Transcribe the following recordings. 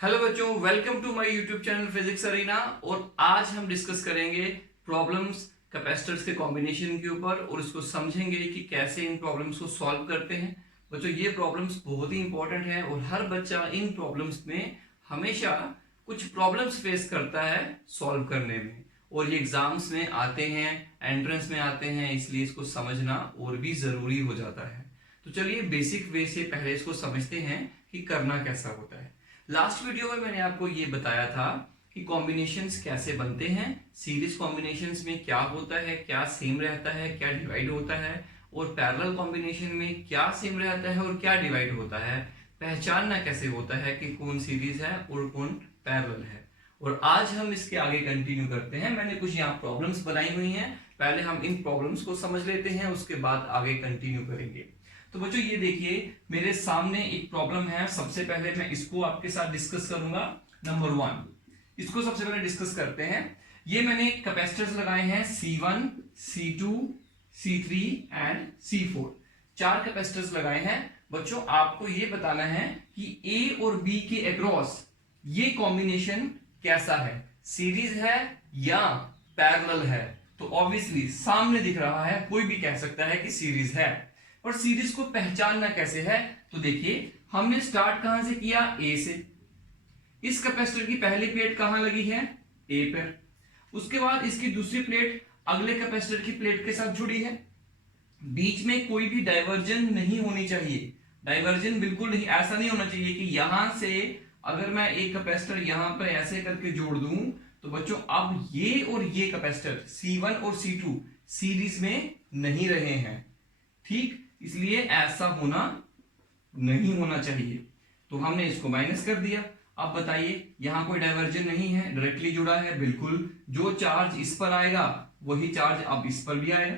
Hello बच्चों, welcome to my YouTube channel Physics Arena. और आज हम डिस्कस करेंगे प्रॉब्लम्स कैपेसिटर्स के कॉम्बिनेशन के ऊपर और इसको समझेंगे कि कैसे इन प्रॉब्लम्स को सॉल्व करते हैं। बच्चों, ये प्रॉब्लम्स बहुत ही इंपॉर्टेंट है और हर बच्चा इन प्रॉब्लम्स में हमेशा कुछ प्रॉब्लम्स फेस करता है सॉल्व करने में, और ये एग्जाम्स में आते हैं, एंट्रेंस में आते हैं, इसलिए इसको समझना और भी जरूरी हो जाता है। तो चलिए बेसिक वे से पहले इसको समझते हैं कि करना कैसा होता है। लास्ट वीडियो में मैंने आपको ये बताया था कि कॉम्बिनेशंस कैसे बनते हैं, सीरीज कॉम्बिनेशंस में क्या होता है, क्या सेम रहता है, क्या डिवाइड होता है, और पैरेलल कॉम्बिनेशन में क्या सेम रहता है और क्या डिवाइड होता है, पहचानना कैसे होता है कि कौन सीरीज है और कौन पैरेलल है। और आज हम इसके आगे कंटिन्यू करते हैं। मैंने कुछ यहाँ प्रॉब्लम्स बनाई हुई हैं, पहले हम इन प्रॉब्लम्स को समझ लेते हैं, उसके बाद आगे कंटिन्यू करेंगे। तो बच्चों ये देखिए, मेरे सामने एक प्रॉब्लम है। सबसे पहले मैं इसको आपके साथ डिस्कस करूंगा। नंबर 1, इसको सबसे पहले डिस्कस करते हैं। ये मैंने कैपेसिटर्स लगाए हैं C1, C2, C3 and C4। 4 capacitors लगाए हैं। बच्चों आपको ये बताना है कि A और B के अक्रॉस ये कॉम्बिनेशन कैसा है, सीरीज है या पैरेलल है। तो ऑब्वियसली सामने दिख रहा है, कोई भी कह सकता है कि सीरीज है। और सीरीज को पहचानना कैसे है, तो देखिए हमने स्टार्ट कहां से किया, ए से। इस कैपेसिटर की पहली प्लेट कहां लगी है, ए पर। उसके बाद इसकी दूसरी प्लेट अगले कैपेसिटर की प्लेट के साथ जुड़ी है। बीच में कोई भी डाइवर्जन नहीं होनी चाहिए, डाइवर्जन बिल्कुल नहीं, ऐसा नहीं होना चाहिए कि यहां से अगर मैं एक कैपेसिटर यहां पर ऐसे करके जोड़ दूं तो बच्चों अब ये और ये कैपेसिटर C1 और C2 सीरीज में नहीं रहे हैं, ठीक, इसलिए ऐसा होना नहीं होना चाहिए। तो हमने इसको माइनस कर दिया। अब बताइए, यहां कोई डाइवर्जन नहीं है, डायरेक्टली जुड़ा है, बिल्कुल जो चार्ज इस पर आएगा वही चार्ज अब इस पर भी आएगा,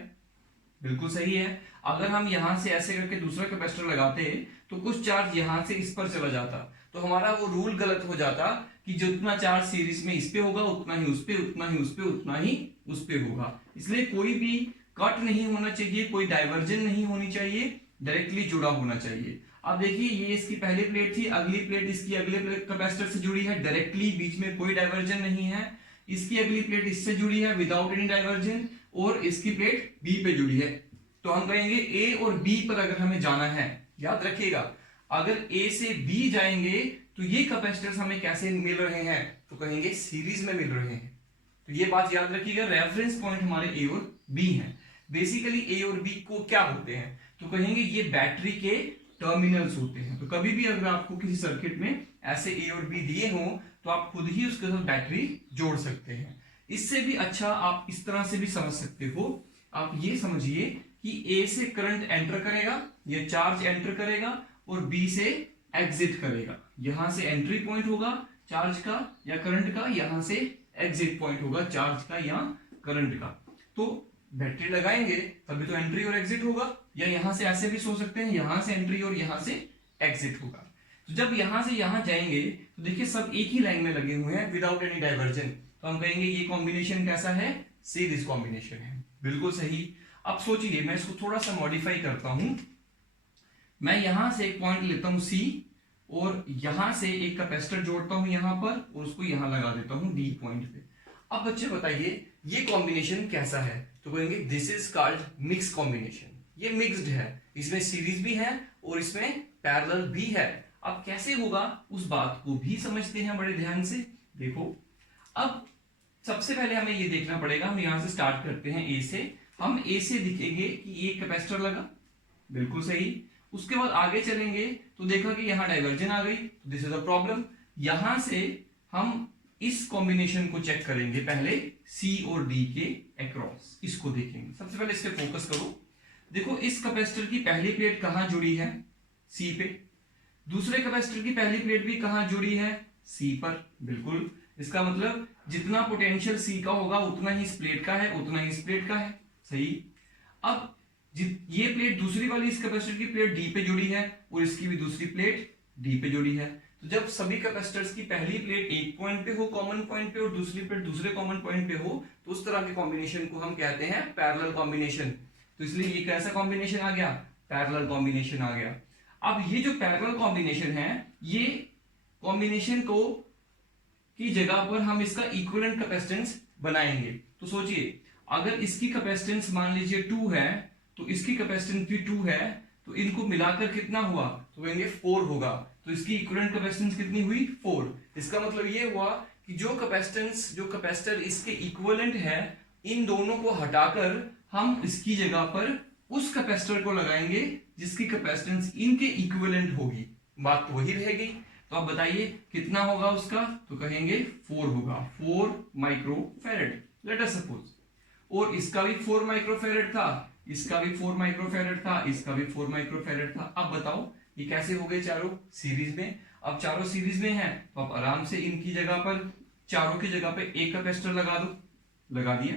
बिल्कुल सही है। अगर हम यहां से ऐसे करके दूसरा कैपेसिटर लगाते तो कुछ चार्ज यहां से इस पर चला जाता, तो हमारा वो रूल गलत हो जाता कि जितना चार्ज सीरीज में इस पे होगा उतना ही उस पे, उतना ही उस पे, उतना ही उस पे होगा। इसलिए कोई भी कट नहीं होना चाहिए, कोई डाइवर्जन नहीं होनी चाहिए, डायरेक्टली जुड़ा होना चाहिए। अब देखिए, ये इसकी पहली प्लेट थी, अगली प्लेट इसकी अगले कैपेसिटर से जुड़ी है डायरेक्टली, बीच में कोई डाइवर्जन नहीं है। इसकी अगली प्लेट इससे जुड़ी है विदाउट एनी डाइवर्जन, और इसकी प्लेट बी पे जुड़ी है। तो हम कहेंगे ए और बी पर अगर हमें जाना है, याद रखिएगा, अगर ए से बी जाएंगे तो ये कैपेसिटर्स हमें कैसे मिल रहे हैं, तो कहेंगे सीरीज में मिल रहे हैं। तो ये बात याद रखिएगा, रेफरेंस पॉइंट हमारे ए और बी हैं। बेसिकली ए और बी को क्या होते हैं, तो कहेंगे ये बैटरी के टर्मिनल्स होते हैं। तो कभी भी अगर आपको किसी सर्किट में ऐसे ए और बी दिए हों तो आप खुद ही उसके साथ बैटरी जोड़ सकते हैं। इससे भी अच्छा आप इस तरह से भी समझ सकते हो। आप ये समझिए कि ए से करंट एंटर करेगा, ये चार्ज एंटर करेगा, और बी से एग्जिट करेगा। यहां से एंट्री पॉइंट होगा चार्ज का या करंट का, यहां से एग्जिट पॉइंट होगा चार्ज का या करंट का। तो बैटरी लगाएंगे तभी तो एंट्री और एग्जिट होगा, या यहां से ऐसे भी सोच सकते हैं, यहां से एंट्री और यहां से एग्जिट होगा। तो जब यहां से यहां जाएंगे तो देखिए सब एक ही लाइन में लगे हुए हैं विदाउट एनी डाइवर्जन, तो हम कहेंगे ये कॉम्बिनेशन कैसा है, सीरीज कॉम्बिनेशन है, बिल्कुल सही। अब सोचिए, मैं इसको थोड़ा सा मॉडिफाई करता हूं। मैं यहां से एक पॉइंट लेता हूं C, और यहां से एक कैपेसिटर जोड़ता हूं यहां पर, और उसको यहां लगा देता हूं D पॉइंट पे। अब बच्चे बताइए ये कॉम्बिनेशन कैसा है, तो कहेंगे this is called mix combination. ये मिक्स्ड है, इसमें सीरीज भी है और इसमें पैरेलल भी है। अब कैसे होगा उस बात को भी समझते हैं बड़े ध्यान से। देखो, अब सबसे पहले हमें ये देखना पड़ेगा, हम यहां से स्टार्ट करते हैं ए से। हम ए से दिखेंगे कि ये कैपेसिटर लगा, बिल्कुल सही। उसके बाद आगे चलेंगे तो देखा कि यहां डाइवर्जन आ गई, तो दिस इज अ प्रॉब्लम। यहां से हम इस कॉम्बिनेशन को चेक करेंगे पहले सी और डी के अक्रॉस, इसको देखेंगे। सबसे पहले इस पे फोकस करो। देखो, इस कैपेसिटर की पहली प्लेट कहां जुड़ी है, सी पे। दूसरे कैपेसिटर की पहली प्लेट भी कहां जुड़ी है, सी पर, बिल्कुल। इसका मतलब जितना पोटेंशियल सी का होगा उतना ही इस प्लेट का है, उतना ही इस प्लेट का है, सही। अब ये प्लेट दूसरी वाली इस कैपेसिटर की प्लेट डी पे जुड़ी है और इसकी भी दूसरी प्लेट डी पे जुड़ी है। तो जब सभी कैपेसिटर्स की पहली प्लेट एक पॉइंट पे हो, कॉमन पॉइंट पे, और दूसरी प्लेट दूसरे कॉमन पॉइंट पे हो, तो उस तरह के कॉम्बिनेशन को हम कहते हैं पैरेलल कॉम्बिनेशन। तो इसलिए ये कैसा कॉम्बिनेशन आ गया, पैरेलल कॉम्बिनेशन आ गया। अब ये जो पैरेलल कॉम्बिनेशन है, ये कॉम्बिनेशन को की जगह पर हम इसका इक्विवेलेंट कैपेसिटेंस बनाएंगे। तो सोचिए, अगर इसकी कैपेसिटेंस मान लीजिए 2 है, तो इसकी कैपेसिटेंस भी 2 है, तो इनको मिलाकर कितना हुआ, तो कहेंगे 4 होगा। तो इसकी इक्विवेलेंट कैपेसिटेंस कितनी हुई, 4। इसका मतलब ये हुआ कि जो कैपेसिटर इसके इक्विवेलेंट है, इन दोनों को हटाकर हम इसकी जगह पर उस कैपेसिटर को लगाएंगे जिसकी कैपेसिटेंस इनके इक्विवेलेंट होगी। बात तो वही रहेगी। तो आप बताइए कितना होगा उसका, तो कहेंगे 4 होगा, 4 माइक्रोफैरड लेट अस सपोज। और इसका भी 4 माइक्रोफैरड था, इसका भी 4 माइक्रोफैरड था, इसका भी 4 माइक्रोफैरड था। अब बताओ ये कैसे हो गए चारों सीरीज में। अब चारों सीरीज में हैं, तो आप आराम से इनकी जगह पर, चारों की जगह पे एक कैपेसिटर लगा दो। लगा दिया,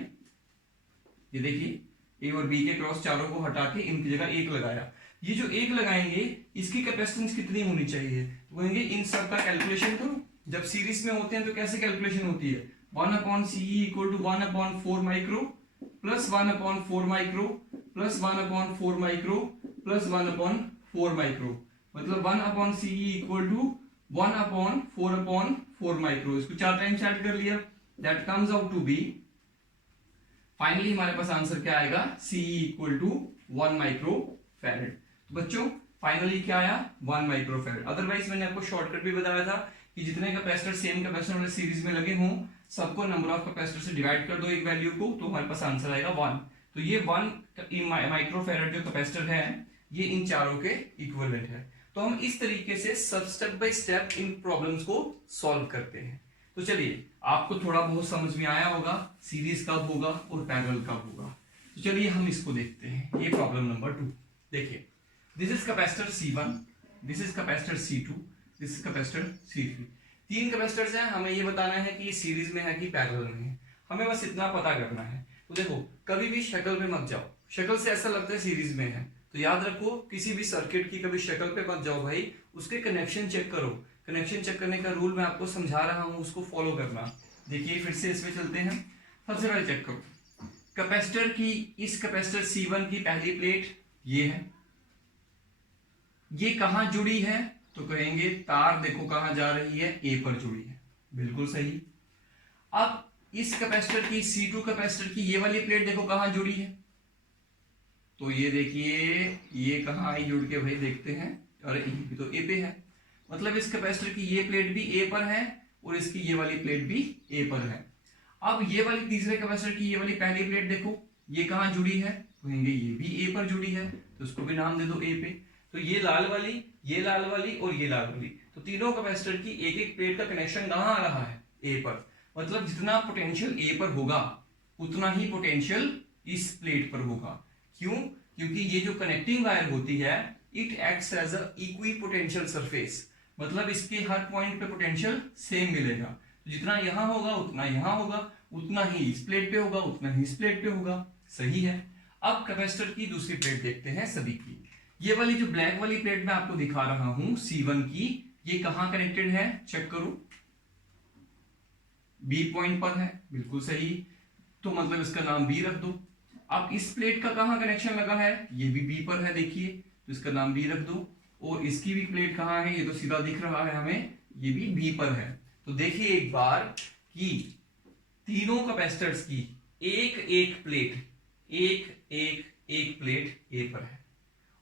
ये देखिए ए और बी के क्रॉस चारों को हटा के इनकी जगह एक लगाया। ये जो एक लगाएंगे इसकी कैपेसिटेंस कितनी होनी चाहिए, तो कहेंगे इन सब का कैलकुलेशन करो। जब सीरीज में होते हैं तो कैसे कैलकुलेशन होती है, 1/CE equal to 1/4 micro plus 1/4 micro plus 1/4 micro plus 1/4 micro, मतलब 1/CE इक्वल टू 1/4/4 माइक्रो। इसको 4 टाइम्स ऐड कर लिया, that comes out to be, finally हमारे पास आंसर क्या आएगा, CE इक्वल टू 1 माइक्रोफैरड। तो बच्चों फाइनली क्या आया, 1 माइक्रोफैरड। अदरवाइज मैंने आपको शॉर्टकट भी बताया था कि जितने कैपेसिटर सेम कैपेसिटर वाले सीरीज में लगे हों, सबको नंबर ऑफ कैपेसिटर से डिवाइड कर दो एक वैल्यू को, तो हमारे पास आंसर आएगा 1। तो ये 1 माइक्रोफैरड जो कैपेसिटर है, ये इन चारों के इक्विवेलेंट है। तो हम इस तरीके से सब step by step in problems को सॉल्व करते हैं। तो चलिए, आपको थोड़ा बहुत समझ में आया होगा सीरीज कब होगा और पैरेलल कब होगा। तो चलिए हम इसको देखते हैं। ये प्रॉब्लम नंबर 2 देखिए, this is capacitor C1, this is capacitor C2, this is capacitor C3। 3 capacitors हैं, हमें ये बताना है कि ये सीरीज में है कि पैरेलल में है, हमें बस इतना पता करना है। तो देखो, कभी भी शक्ल पे मत जाओ, शक्ल से ऐसा लगता है सीरीज में है, तो याद रखो किसी भी सर्किट की कभी शक्ल पे मत जाओ भाई, उसके कनेक्शन चेक करो। कनेक्शन चेक करने का रूल मैं आपको समझा रहा हूं, उसको फॉलो करना। देखिए फिर से इसमें चलते हैं। सबसे पहले चेक करो कैपेसिटर की, इस कैपेसिटर C1 की पहली प्लेट ये है, ये कहां जुड़ी है, तो कहेंगे तार देखो कहां जा रही है, ए पर जुड़ी है, बिल्कुल सही। अब इस कैपेसिटर की, C2 कैपेसिटर की ये वाली प्लेट देखो कहां जुड़ी है, तो ये देखिए ये कहां आई जुड़ के भाई, देखते हैं, अरे ये भी तो ए पे है, मतलब इस कैपेसिटर की ये प्लेट भी ए पर है और इसकी ये वाली प्लेट भी ए पर है। अब ये वाली तीसरे कैपेसिटर की ये वाली पहली प्लेट देखो, ये कहां जुड़ी है, कहेंगे ये भी ए पर जुड़ी है, तो उसको भी नाम दे दो ए पे। तो ये लाल वाली, ये लाल वाली और ये लाल वाली, तो तीनों कैपेसिटर की एक एक प्लेट का कनेक्शन कहां आ रहा है, ए पर। मतलब जितना पोटेंशियल ए पर होगा उतना ही पोटेंशियल इस प्लेट पर होगा। क्यों, क्योंकि ये जो कनेक्टिंग वायर होती है, it acts as a equipotential surface, मतलब इसके हर पॉइंट पे पोटेंशियल सेम मिलेगा। तो जितना यहां होगा उतना यहां होगा, उतना ही इस प्लेट पे होगा, उतना ही इस प्लेट पे होगा, सही है। अब कैपेसिटर की दूसरी प्लेट देखते हैं सभी की। ये वाली जो ब्लैक वाली प्लेट मैं आपको दिखा रहा हूं C1 की, ये कहां कनेक्टेड है, चेक करो, बी पॉइंट पर है, बिल्कुल सही, तो मतलब इसका नाम बी रख दो। अब इस प्लेट का कहां कनेक्शन लगा है, ये भी बी पर है, देखिए, तो इसका नाम बी रख दो। और इसकी भी प्लेट कहां है, ये तो सीधा दिख रहा है हमें, ये भी बी पर है। तो देखिए एक बार कि तीनों कैपेसिटर्स की एक एक प्लेट ए पर है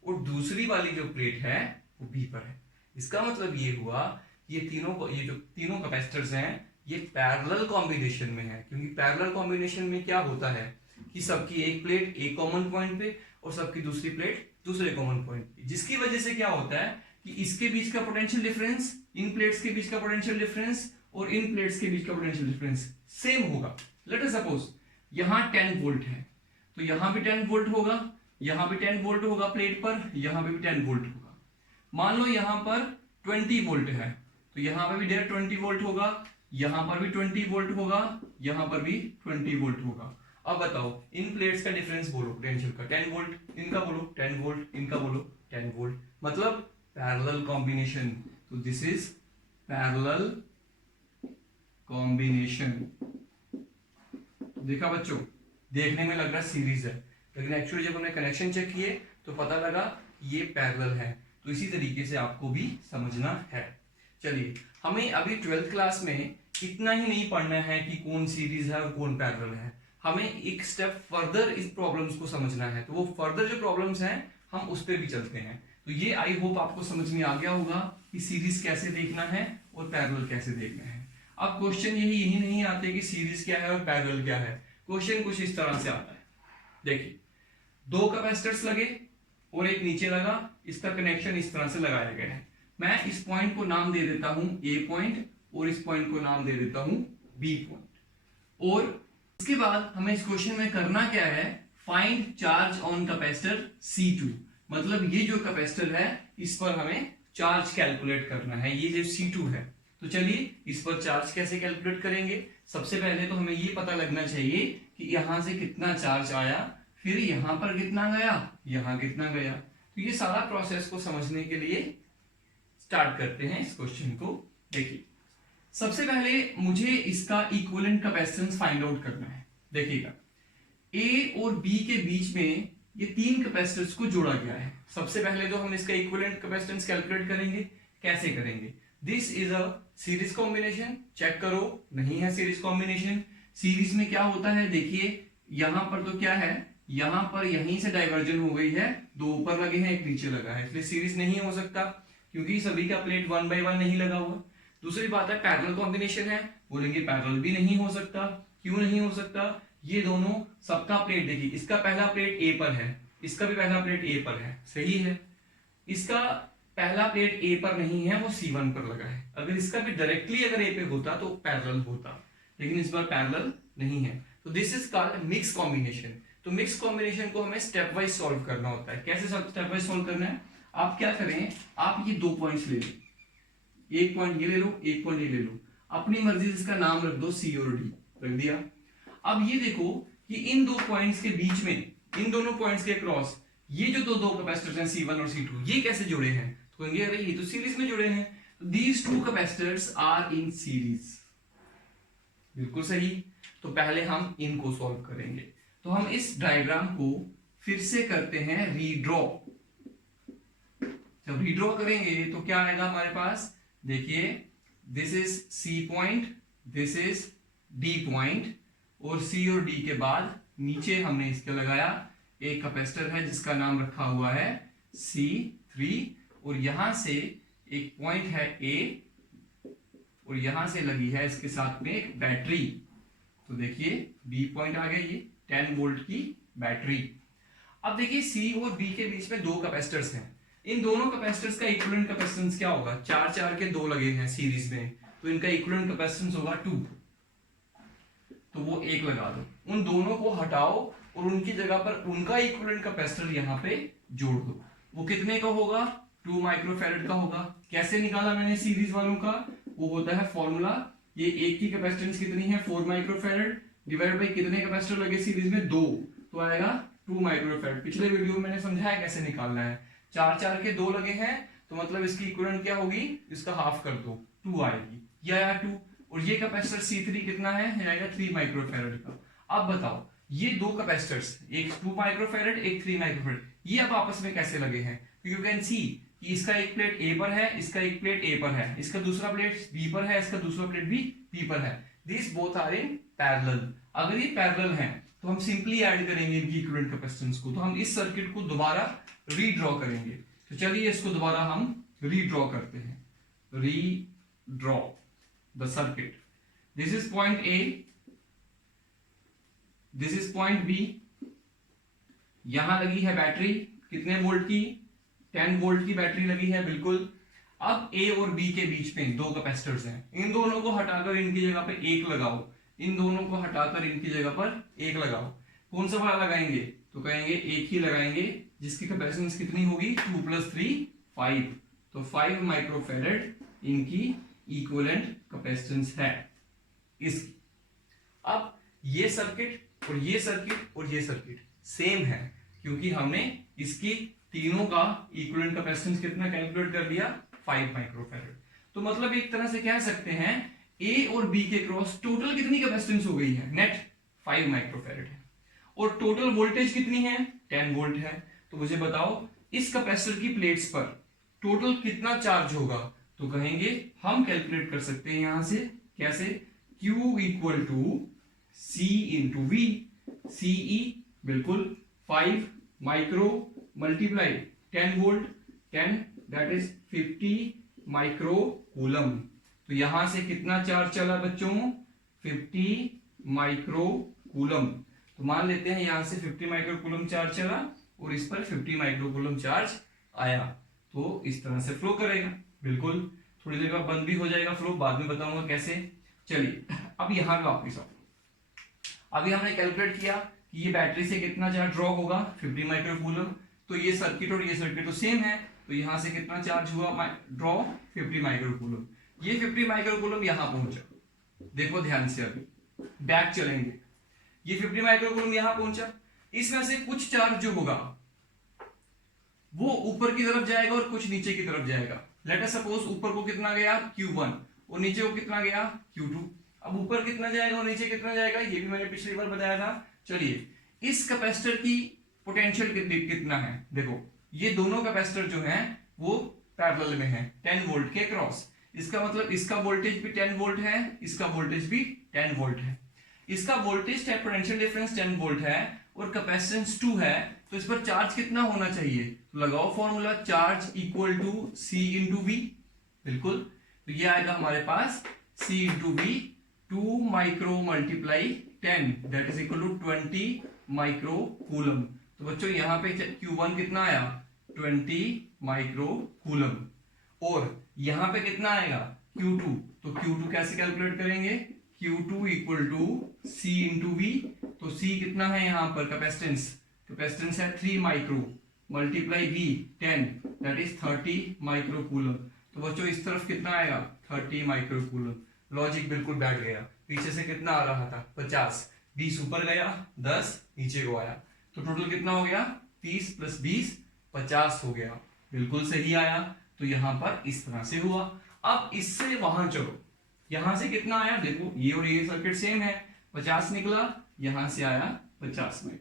और दूसरी वाली जो प्लेट है वो बी पर है। इसका मतलब ये हुआ ये जो तीनों कैपेसिटर्स हैं ये पैरेलल कॉम्बिनेशन में है, क्योंकि पैरेलल कॉम्बिनेशन में क्या होता है कि सबकी एक प्लेट एक कॉमन पॉइंट पे और सबकी दूसरी प्लेट दूसरे कॉमन पॉइंट पे, जिसकी वजह से क्या होता है कि इसके बीच का पोटेंशियल डिफरेंस, इन प्लेट्स के बीच का पोटेंशियल डिफरेंस और इन प्लेट्स के बीच का पोटेंशियल डिफरेंस सेम होगा। लेट अस सपोज यहां 10 वोल्ट है, तो यहां भी 10 वोल्ट होगा, यहां भी 10 वोल्ट होगा प्लेट पर, यहां पे भी 10 वोल्ट होगा। मान लो यहां पर 20 वोल्ट है, तो यहां पर भी डायरेक्ट 20 वोल्ट होगा, यहां पर भी 20 वोल्ट होगा, यहां पर भी 20 वोल्ट होगा। अब बताओ इन प्लेट्स का डिफरेंस बोलो पोटेंशियल का, 10 वोल्ट, इनका बोलो 10 वोल्ट, इनका बोलो 10 वोल्ट, मतलब पैरेलल कॉम्बिनेशन। तो दिस इज पैरेलल कॉम्बिनेशन। देखा बच्चों, देखने में लग रहा है सीरीज है, लेकिन एक्चुअली जब हमने कनेक्शन चेक किए तो पता लगा ये पैरेलल है। तो इसी तरीके से आपको भी समझना है। चलिए हमें अभी 12th क्लास में इतना ही नहीं पढ़ना है कि कौन सीरीज है और कौन पैरेलल है, हमें एक स्टेप फर्दर इस प्रॉब्लम्स को समझना है। तो वो फर्दर जो प्रॉब्लम्स हैं हम उस पर भी चलते हैं। तो ये आई होप आपको समझ में आ गया होगा कि सीरीज कैसे देखना है और पैरेलल कैसे देखना है। अब क्वेश्चन यही नहीं आते कि सीरीज क्या है और पैरेलल क्या है, क्वेश्चन कुछ इस तरह से आता है। देखिए, दो कैपेसिटर्स लगे और एक नीचे लगा, इसका कनेक्शन इस तरह से लगाया गया है। मैं इस पॉइंट को नाम दे देता हूं ए पॉइंट और इस पॉइंट को नाम दे देता हूं बी पॉइंट। और इसके बाद हमें इस क्वेश्चन में करना क्या है, find charge on capacitor C2। मतलब ये जो कैपेसिटर है इस पर हमें चार्ज कैलकुलेट करना है, ये जो C2 है। तो चलिए इस पर चार्ज कैसे कैलकुलेट करेंगे। सबसे पहले तो हमें ये पता लगना चाहिए कि यहां से कितना चार्ज आया, फिर यहां पर कितना गया, यहां कितना गया। तो ये सारा प्रोसेस को समझने के लिए स्टार्ट करते हैं इस क्वेश्चन को। देखिए, सबसे पहले मुझे इसका इक्विवेलेंट कैपेसिटेंस फाइंड आउट करना है। देखिएगा, ए और बी के बीच में ये तीन कैपेसिटर्स को जोड़ा गया है। सबसे पहले तो हम इसका इक्विवेलेंट कैपेसिटेंस कैलकुलेट करेंगे। कैसे करेंगे, this is a series combination. Check करो, नहीं है सीरीज कॉम्बिनेशन। सीरीज में क्या होता है, देखिए यहां पर तो क्या है, यहां पर यहीं से डाइवर्जन हो गई है, दो ऊपर लगे हैं एक नीचे लगा है, इसलिए सीरीज नहीं हो सकता क्योंकि सभी का प्लेट 1 by 1 नहीं लगा हुआ। दूसरी बात है पैरेलल कॉम्बिनेशन है, बोलेंगे पैरेलल भी नहीं हो सकता। क्यों नहीं हो सकता, ये दोनों सबका प्लेट देखिए, इसका पहला प्लेट ए पर है, इसका भी पहला प्लेट ए पर है, सही है। इसका पहला प्लेट ए पर नहीं है, वो C1 पर लगा है। अगर इसका भी डायरेक्टली अगर ए पे होता तो पैरेलल होता, लेकिन इस बार पैरेलल नहीं है। तो this is called mix combination. तो मिक्स कॉम्बिनेशन को हमें स्टेप वाइज सॉल्व करना होता है। कैसे स्टेप वाइज सॉल्व करना है, आप क्या करें, आप ये दो पॉइंट्स ले लो, एक पॉइंट ये ले लो, एक पॉइंट ये ले लो, अपनी मर्जी से इसका नाम रख दो C और D, रख दिया। अब ये देखो कि इन दो पॉइंट्स के बीच में, इन दोनों पॉइंट्स के क्रॉस ये जो दो कैपेसिटर्स हैं C1 और C2, ये कैसे जुड़े हैं। तो कहेंगे अरे ये तो सीरीज में जुड़े हैं। These two capacitors are in series, बिल्कुल सही। तो पहले हम इनको सॉल्व करेंगे। तो हम इस डायग्राम को फिर से करते हैं रीड्रॉ। जब रीड्रॉ करेंगे तो क्या आएगा हमारे पास, देखिए this is C point, this is D point, और C और D के बाद नीचे हमने इसके लगाया एक कैपेसिटर है जिसका नाम रखा हुआ है C3, और यहां से एक पॉइंट है A, और यहां से लगी है इसके साथ में एक बैटरी। तो देखिए B पॉइंट आ गया, ये 10 वोल्ट की बैटरी। अब देखिए C और B के बीच में दो कैपेसिटर्स हैं। इन दोनों कैपेसिटर्स का इक्विवेलेंट कैपेसिटेंस क्या होगा, 4 के दो लगे हैं सीरीज में, तो इनका इक्विवेलेंट कैपेसिटेंस होगा 2। तो वो एक लगा दो, उन दोनों को हटाओ और उनकी जगह पर उनका इक्विवेलेंट कैपेसिटर यहाँ पे जोड़ दो। वो कितने का होगा, 2 माइक्रोफैरड का होगा। कैसे निकाला मैंने सीरीज वालों का, वो होता है फॉर्मूला, ये एक की कैपेसिटेंस कितनी है 4 माइक्रोफैरड डिवाइड बाई कितने कैपेसिटर लगे सीरीज में 2, तो आएगा 2 माइक्रोफैरड। पिछले वीडियो में मैंने समझाया कैसे निकालना है। 4 के दो लगे हैं तो मतलब इसकी इक्विवेलेंट क्या होगी, इसका हाफ कर दो, 2 आएगी, ये आया 2। और ये कैपेसिटर C3 कितना है, आएगा 3 माइक्रोफैरड का। अब बताओ ये दो कैपेसिटर्स, एक 2 माइक्रोफैरड एक 3 माइक्रोफैरड, ये अब आपस में कैसे लगे हैं, क्योंकि यू कैन सी कि इसका एक प्लेट A पर है, इसका एक प्लेट A पर है, इसका दूसरा प्लेट B पर है, इसका दूसरा प्लेट भी B पर है। This both are in parallel. अगर ये पैरेलल हैं तो हम सिंपली ऐड करेंगे इनकी इक्विवेलेंट कैपेसिटेंस को। तो हम इस सर्किट को दोबारा रीड्रॉ करेंगे। तो चलिए इसको दोबारा हम रीड्रॉ करते हैं। Redraw the circuit. This is point A, this is point B। यहां लगी है बैटरी कितने वोल्ट की, 10 वोल्ट की बैटरी लगी है, बिल्कुल। अब A और B के बीच में दो कैपेसिटर्स हैं, इन दोनों को हटाकर इनकी जगह पे एक लगाओ, इन दोनों को हटाकर इनकी जगह पर एक लगाओ। कौन सा वाला लगाएंगे, तो कहेंगे एक ही लगाएंगे जिसकी कैपेसिटेंस कितनी होगी 2 + 3 5, तो 5 माइक्रोफैरड इनकी इक्विवेलेंट कैपेसिटेंस है इसकी। अब ये सर्किट और ये सर्किट और ये सर्किट सेम है क्योंकि हमने इसकी तीनों का इक्विवेलेंट कैपेसिटेंस कितना कैलकुलेट कर लिया, 5 माइक्रोफैरड। तो मतलब एक तरह से कह सकते हैं A और B के क्रॉस टोटल कितनी कैपेसिटेंस हो गई है, नेट 5 माइक्रोफैरड है, और टोटल वोल्टेज कितनी है 10 वोल्ट है। तो मुझे बताओ इस कैपेसिटर की प्लेट्स पर टोटल कितना चार्ज होगा, तो तो कहेंगे हम कैलकुलेट कर सकते हैं यहां से कैसे, Q equal to C into V. CE बिल्कुल 5 micro multiply 10 volt, 10 that is 50 micro coulomb. तो यहां से कितना चार्ज चला बच्चों, 50 माइक्रो कूलम। तो मान लेते हैं यहां से 50 माइक्रो कूलम चार्ज चला और इस पर 50 माइक्रो कूलम चार्ज आया, तो इस तरह से फ्लो करेगा। बिल्कुल, थोड़ी देर बाद बंद भी हो जाएगा फ्लो, बाद में बताऊंगा कैसे। चलिए अब यहां पे वापस आओ। अभी हमने कैलकुलेट किया कि ये बैटरी से कितना चार्ज ड्रॉ होगा, 50 माइक्रो कूलम। तो ये सर्किट और ये सर्किट तो सेम है, तो यहां से कितना चार्ज हुआ ड्रॉ, 50 माइक्रो कूलम। ये 50 माइक्रो कूलम यहां पहुंचा, देखो ध्यान से, अभी बैक चलेंगे। ये 50 माइक्रो कूलम यहां पहुंचा, इसमें से कुछ चार्ज जो होगा वो ऊपर की तरफ जाएगा और कुछ नीचे की तरफ जाएगा। लेट अस सपोज ऊपर को कितना गया Q1 और नीचे को कितना गया Q2। अब ऊपर कितना जाएगा और नीचे कितना जाएगा, ये भी मैंने पिछली बार बताया था। चलिए, इस कैपेसिटर की पोटेंशियल कितना है, देखो ये दोनों कैपेसिटर जो हैं वो पैरेलल में हैं 10 वोल्ट के क्रॉस। इसका मतलब इसका वोल्टेज भी 10 वोल्ट है, इसका वोल्टेज भी 10 वोल्ट है। इसका वोल्टेज पोटेंशियल डिफरेंस 10 वोल्ट है और कैपेसिटेंस 2 है, तो इस पर चार्ज कितना होना चाहिए, तो लगाओ formula, charge equal to C into V. बिल्कुल, तो ये आएगा हमारे पास C into V, 2 micro multiply 10 that is equal to 20 micro coulomb. तो बच्चों यहाँ पे Q1 कितना आया, 20 माइक्रो कूलम, और यहाँ पे कितना आएगा Q2। तो Q2 कैसे कैलकुलेट करेंगे, Q2 equal to C into V. तो C कितना है यहाँ पर, कैपेसिटेंस, कैपेसिटेंस है 3 micro multiply V 10 that is 30 micro coulomb. तो बच्चों इस तरफ कितना आएगा, 30 माइक्रो कूलम। लॉजिक बिल्कुल बैठ गया। पीछे से कितना आ रहा था 50, 20 ऊपर गया, 10 नीचे को आया, तो टोटल कितना हो गया 30 प्लस 20 50 हो गया। बिल्कुल सही आया। तो यहां पर इस तरह से हुआ। अब इससे वहां चलो, यहां से कितना आया, देखो ये और ये सर्किट सेम है, 50 निकला, यहां से आया 50 में।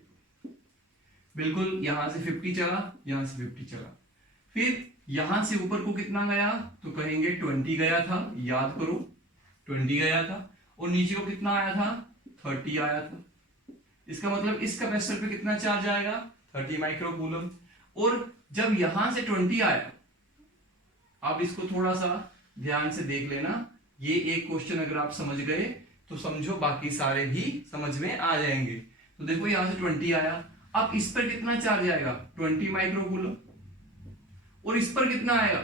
बिल्कुल, यहां से 50 चला, यहां से 50 चला, फिर यहां से ऊपर को कितना गया, तो कहेंगे 20 गया था, याद करो 20 गया था, और नीचे को कितना आया था, 30 आया था। इसका मतलब इस कैपेसिटर पे कितना चार्ज आएगा, 30 माइक्रो कूलम। और जब यहां से 20 आया, आप इसको थोड़ा सा ध्यान से देख लेना, ये एक क्वेश्चन अगर आप समझ गए तो समझो बाकी सारे भी समझ में आ जाएंगे। तो देखो यहां से 20 आया, अब इस पर कितना चार्ज आएगा, 20 माइक्रो कूलम, और इस पर कितना आएगा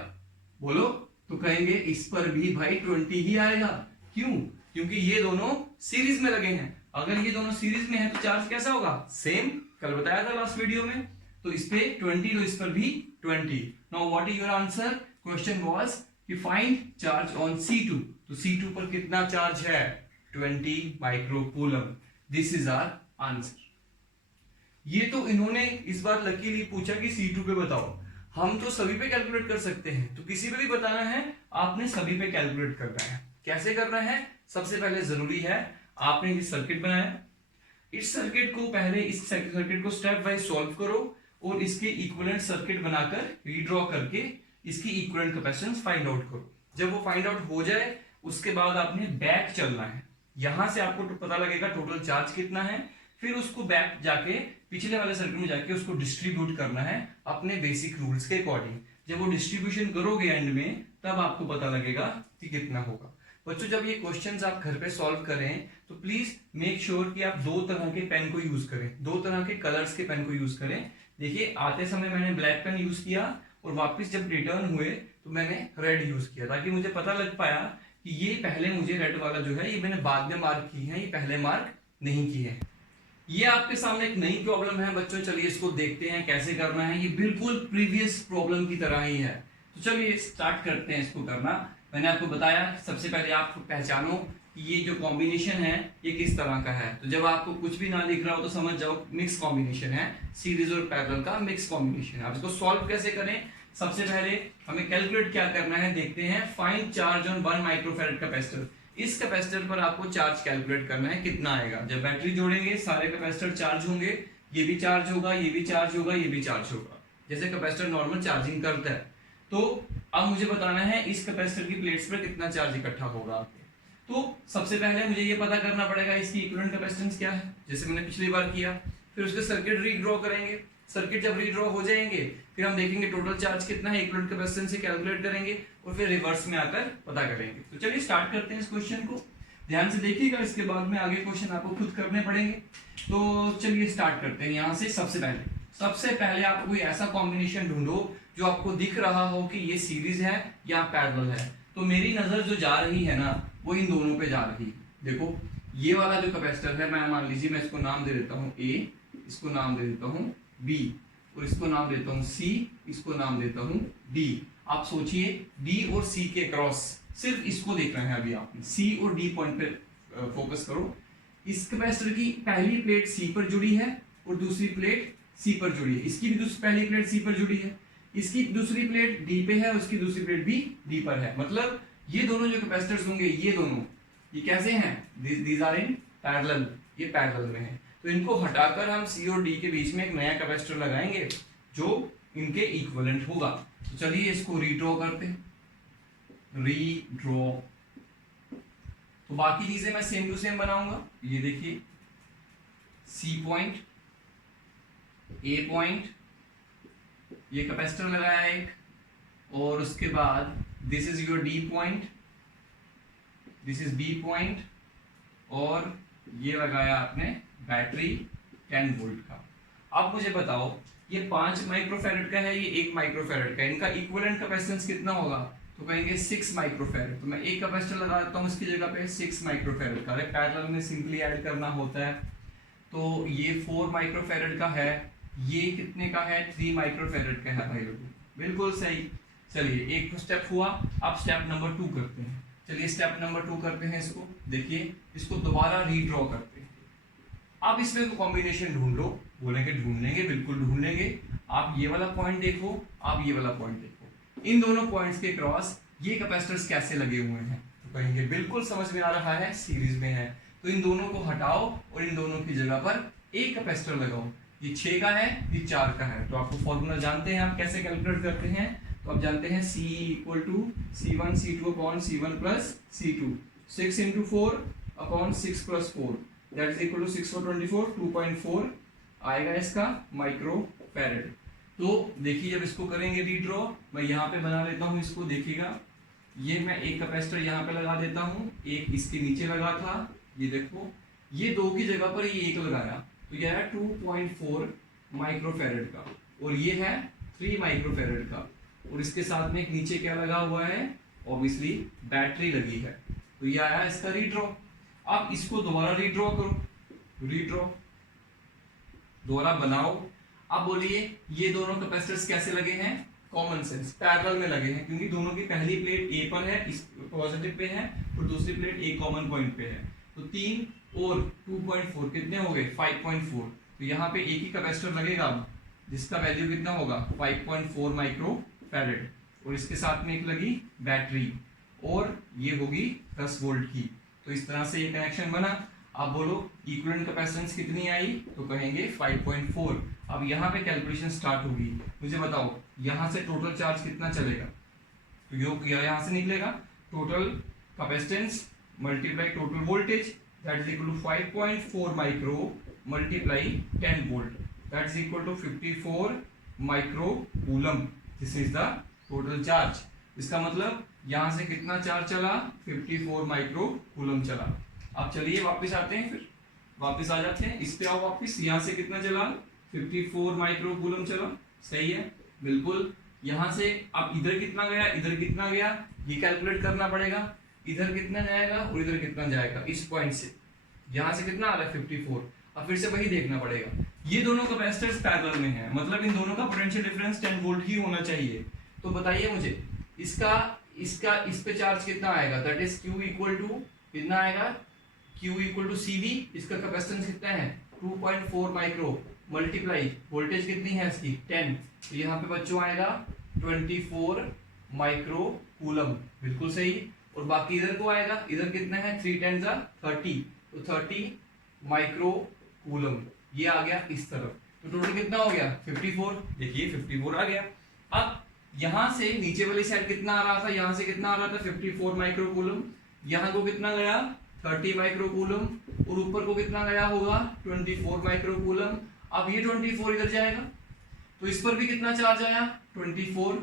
बोलो, तो कहेंगे इस पर भी भाई 20 ही आएगा। क्यों, क्योंकि ये दोनों सीरीज में लगे हैं। अगर ये दोनों सीरीज में है तो चार्ज कैसा होगा, सेम, कल बताया था लास्ट वीडियो में। तो इस पे 20 तो इस पर भी 20। Now what is your answer, question was कि फाइंड चार्ज ऑन C2। तो C2 पर कितना चार्ज है, 20 micro coulomb. This is our answer. ये तो इन्होंने इस बार लकीली पूछा कि C2 पे बताओ, हम तो सभी पे कैलकुलेट कर सकते हैं, तो किसी पे भी बताना है आपने सभी पे कैलकुलेट करना है। कैसे करना है, सबसे पहले जरूरी है आपने ये सर्किट बनाया, इस सर्किट को पहले इस सर्किट को स्टेप वाइज सॉल्व करो और इसके इक्विवेलेंट सर्किट बनाकर रीड्रॉ करके इसकी इक्विवेलेंट कैपेसिटेंस फाइंड आउट करो। जब वो फाइंड आउट हो जाए उसके बाद आपने बैक चलना है, यहां से आपको पता लगेगा टोटल चार्ज कितना है, फिर उसको बैक जाके पिछले वाले सर्किट में जाके उसको डिस्ट्रीब्यूट करना है अपने बेसिक रूल्स के अकॉर्डिंग। जब वो डिस्ट्रीब्यूशन करोगे एंड में, तब आपको पता लगेगा कि कितना होगा। बच्चों जब ये क्वेश्चंस आप घर पे सॉल्व करें तो प्लीज मेक श्योर कि आप 2 तरह के पेन को यूज करें, 2 तरह के कलर्स के पेन को यूज करें। देखिए आते समय मैंने ब्लैक पेन यूज किया और वापस जब रिटर्न हुए तो मैंने रेड यूज किया, ताकि मुझे पता लग पाया कि ये पहले मुझे रेड वाला जो है ये मैंने बाद में मार्क की है, ये पहले मार्क नहीं की है। ये आपके सामने एक नई प्रॉब्लम है बच्चों, चलिए इसको देखते हैं कैसे करना है। ये बिल्कुल प्रीवियस प्रॉब्लम की तरह ही है, तो चलिए स्टार्ट करते हैं इसको करना। मैंने आपको बताया सबसे पहले आप पहचानो कि ये जो कॉम्बिनेशन है ये किस तरह का है। तो जब आपको कुछ भी ना दिख रहा हो तो समझ जाओ मिक्स कॉम्बिनेशन है, सीरीज और पैरेलल का मिक्स कॉम्बिनेशन है। अब इसको सॉल्व कैसे करें, सबसे पहले हमें कैलकुलेट क्या करना है देखते हैं। Find charge on 1 microfarad capacitor. इस कैपेसिटर पर आपको चार्ज कैलकुलेट करना है कितना आएगा। जब बैटरी जोड़ेंगे सारे कैपेसिटर चार्ज होंगे, ये भी चार्ज होगा, ये भी चार्ज होगा, ये भी चार्ज होगा, जैसे कैपेसिटर नॉर्मल चार्जिंग करता है। तो अब मुझे बताना है इस कैपेसिटर की प्लेट्स पर कितना चार्ज इकट्ठा होगा। तो सबसे पहले मुझे ये पता करना पड़ेगा इसकी इक्विवेलेंट कैपेसिटेंस क्या है, जैसे मैंने पिछली बार किया। फिर उसके सर्किट रीड्रॉ करेंगे, सर्किट जब रीड्रॉ हो जाएंगे फिर हम देखेंगे टोटल चार्ज कितना है, इक्विवेलेंट कैपेसिटेंस से कैलकुलेट करेंगे और फिर रिवर्स में आकर पता करेंगे। तो चलिए स्टार्ट करते हैं इस क्वेश्चन को, ध्यान से देखिएगा, इसके बाद में आगे क्वेश्चन आपको खुद करने पड़ेंगे। तो चलिए स्टार्ट करते हैं यहाँ से। सबसे पहले आप कोई ऐसा कॉम्बिनेशन ढूंढो जो आपको दिख रहा हो कि ये सीरीज है या पैरेलल है। तो मेरी नजर जो जा रही है ना वो इन दोनों पे जा रही है। देखो ये वाला जो कैपेसिटर है, मैं मान लीजिए मैं इसको नाम दे देता हूँ A, इसको नाम दे देता हूँ B और इसको नाम देता हूँ C, इसको नाम देता हूँ D। आप सोचिए D और C के क्रॉस, सिर्फ इसको देखना है अभी आपने, C और D पॉइंट पे फोकस करो। इस कैपेसिटर की पहली प्लेट C पर जुड़ी है और दूसरी प्लेट C पर जुड़ी है। इसकी भी पहली प्लेट C पर जुड़ी है, इसकी दूसरी प्लेट D पे है, उसकी दूसरी प्लेट भी D पर है। मतलब ये दोनों जो कैपेसिटर्स होंगे ये दोनों ये कैसे हैं, दीज आर इन पैरेलल, ये पैरेलल में है। तो इनको हटाकर हम C और D के बीच में एक नया कैपेसिटर लगाएंगे जो इनके इक्विवेलेंट होगा। तो चलिए इसको रीड्रॉ करते हैं, रीड्रॉ। तो बाकी चीजें मैं सेम टू सेम बनाऊंगा। ये देखिए C पॉइंट, A पॉइंट, ये कैपेसिटर लगाया एक, और उसके बाद this is your D point, this is B point, और ये लगाया आपने बैटरी 10 वोल्ट का। अब मुझे बताओ ये 5 माइक्रोफैरड का है, ये 1 माइक्रोफैरड का, इनका इक्विवेलेंट कैपेसिटेंस कितना होगा? तो कहेंगे 6 माइक्रोफैरड। तो मैं एक कैपेसिटर लगा देता हूँ इसकी जगह पे 6 माइक्रोफैरड का। पैरेलल में सिंपली ऐड करना होता है। तो ये 4 माइक्रोफैरड का है, ये कितने का है? 3 माइक्रोफैरड का है भाई लोगों, बिल्कुल सही। चलिए एक स्टेप हुआ, अब स्टेप नंबर 2 करते हैं। चलिए स्टेप नंबर 2 करते हैं इसको। देखिए इसको दोबारा रीड्रॉ करते हैं। अब इसमें कॉम्बिनेशन ढूंढ लो, बोलेंगे ढूंढ लेंगे, बिल्कुल ढूंढ लेंगे। आप ये वाला पॉइंट देखो, आप ये वाला पॉइंट देखो, इन दोनों पॉइंट्स के क्रॉस ये कैपेसिटर्स कैसे लगे हुए हैं? तो कहेंगे बिल्कुल समझ में आ रहा है, सीरीज में है। तो इन दोनों को हटाओ और इन दोनों की जगह पर एक कैपेसिटर लगाओ। ये 6 का है, ये 4 का है। तो आपको फॉर्मूला जानते हैं आप कैसे कैलकुलेट करते हैं? तो आप जानते हैं C equal to C1 C2 upon C1 plus C2, 6 into 4 upon 6 plus 4, that is equal to 6 4 24, 2.4 आएगा इसका माइक्रोफैरड। तो देखिए जब इसको करेंगे रीड्रॉ, मैं यहाँ पे बना लेता हूँ इसको, देखिएगा ये मैं एक कैपेसिटर यहाँ पे लगा देता हूँ, एक इसके नीचे लगा था, ये देखो ये 2 की जगह पर ये 1 लगाया, तो यह है 2.4 माइक्रोफैरड का, और ये है 3 माइक्रोफैरड का, और इसके साथ में एक नीचे क्या लगा हुआ है? ऑब्वियसली बैटरी लगी है। तो ये आया इसका रीड्रॉ। अब इसको दोबारा रीड्रॉ करो, रीड्रॉ दोबारा बनाओ। अब बोलिए ये दोनों कैपेसिटर्स कैसे लगे हैं? कॉमन सेंस, पैरेलल में लगे हैं, क्योंकि दोनों की पहली प्लेट A पर है, इस पॉजिटिव पे है, और दूसरी प्लेट A कॉमन पॉइंट पे है। तो 3 और 2.4 कितने हो गए? 5.4। तो यहाँ पे एक ही कैपेसिटर लगेगा अब, जिसका वैल्यू कितना होगा? 5.4 माइक्रोफैरड, और इसके साथ में एक लगी बैटरी, और ये होगी 10 वोल्ट की। तो इस तरह से ये कनेक्शन बना। अब बोलो इक्विवेलेंट कैपेसिटेंस कितनी आई? तो कहेंगे 5.4। अब यहाँ पे कैलकुलेशन स्टार्ट होगी। मुझे बताओ यहाँ से टोटल चार्ज कितना चलेगा? तो योग यहाँ से निकलेगा total capacitance multiply total voltage, that is equal to 5.4 micro multiply 10 volt, that is equal to 54 micro coulomb. This is the total charge. इसका मतलब यहां से कितना चार्ज चला? 54 माइक्रो कूलम चला। अब चलिए वापस आते हैं, फिर वापस आ जाते हैं, इस पे आओ वापस। यहां से कितना चला? 54 माइक्रो कूलम चला, सही है बिल्कुल। यहां से अब इधर कितना गया, इधर कितना गया, ये कैलकुलेट करना पड़ेगा। इधर कितना जाएगा और इधर कितना जाएगा? इस पॉइंट से यहां से कितना आ रहा है? 54। अब फिर से वही देखना पड़ेगा। ये दोनों कैपेसिटर्स पैरेलल में हैं, मतलब इन दोनों का पोटेंशियल डिफरेंस 10 वोल्ट ही होना चाहिए। तो बताइए मुझे इसका इस पे चार्ज कितना आएगा? That is Q equal to कितना आएगा? Q equal to CV। इसका कैपेसिटेंस कितना है? 2.4 माइक्रो मल्टीप्लाई वोल्टेज कितनी है इसकी? 10। तो यहाँ पे बच्चों आएगा 24 माइक्रो कूलम, बिल्कुल सही। और बाकी इधर को आएगा, इधर कितना है? 3 10 30, तो 30 माइक्रो कूलम, ये आ गया इस तरफ। तो टोटल कितना हो गया? 54। देखिए 54 आ गया। अब यहां से नीचे वाली साइड कितना आ रहा था, यहां से कितना आ रहा था 54 माइक्रोकूलम, यहां को कितना गया 30 माइक्रोकूलम, और ऊपर को कितना गया होगा 24 माइक्रोकूलम। अब ये 24 इधर जाएगा तो इस पर भी कितना चार्ज आया 24,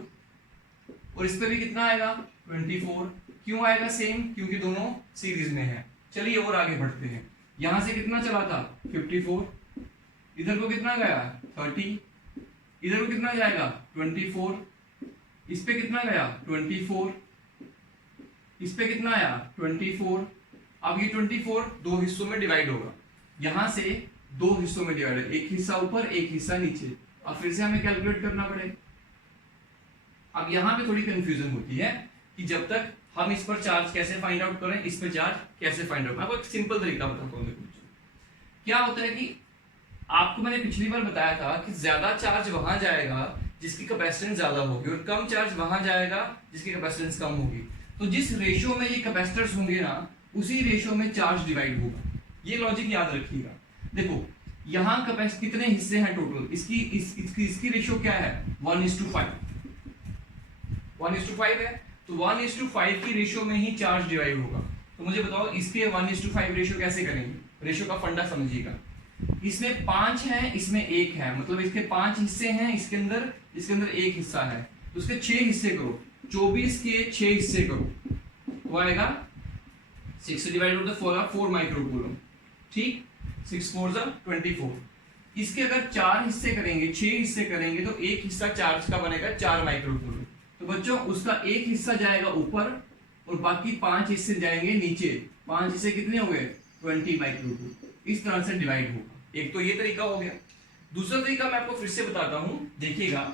और इस पर भी कितना आएगा 24। क्यों आएगा सेम, क्योंकि दोनों सीरीज में है। चलिए और आगे बढ़ते हैं। यहां से कितना चला था 54, इधर को कितना गया 30, इधर को कितना जाएगा 24, इस पे कितना गया 24, इस पे कितना आया 24। अब ये 24 दो हिस्सों में डिवाइड होगा, यहां से दो हिस्सों में डिवाइड है, एक हिस्सा ऊपर एक हिस्सा नीचे। अब फिर से हमें कैलकुलेट करना पड़ेगा। अब यहां पे थोड़ी कंफ्यूजन होती है कि जब तक हम इस पर चार्ज कैसे फाइंड आउट करें, इस पर चार्ज कैसे फाइंड आउट। मैं आपको एक सिंपल तरीका बताता हूँ। क्या होता है कि आपको मैंने पिछली बार बताया था कि ज्यादा चार्ज वहां जाएगा जिसकी कैपेसिटेंस ज्यादा होगी, और कम चार्ज वहां जाएगा जिसकी कैपेसिटेंस कम होगी। तो जिस रेशियो में ये कैपेसिटर्स होंगे ना, उसी रेशियो में चार्ज डिवाइड होगा। ये लॉजिक याद रखिएगा। देखो यहाँ कैपेसिटी कितने हिस्से हैं टोटल, इसकी रेशियो क्या है 1:5, 1:5 है। तो 1:5 की रेशियो में ही चार्ज डिवाइड होगा। तो मुझे बताओ इसके 1:5 रेशियो कैसे करेंगे। रेशियो का फंडा समझिएगा। इसमें 5 है, इसमें 1 है, मतलब इसके 5 हिस्से हैं, इसके अंदर 1 हिस्सा है, तो उसके 6 हिस्से करो। 24 के 6 हिस्से करो, वो आएगा 6 डिवाइड होता है 4 माइक्रोकूलम। ठीक, 6 4 जा 24। इसके अगर 4 हिस्से करेंगे, 6 हिस्से करेंगे, तो एक हिस्सा चार्ज का बनेगा 4 माइक्रोकूलम। तो बच्चों उसका एक हिस्सा जाएगा ऊपर और बाकी 5 हिस्से जाएंगे नीचे। 5 हिस्से कितने हो गए 20 माइक्रोकूलम। इस तरह से डिवाइड होगा। एक तो ये तरीका हो गया। दूसरा तरीका मैं आपको फिर से बताता हूं, देखिएगा।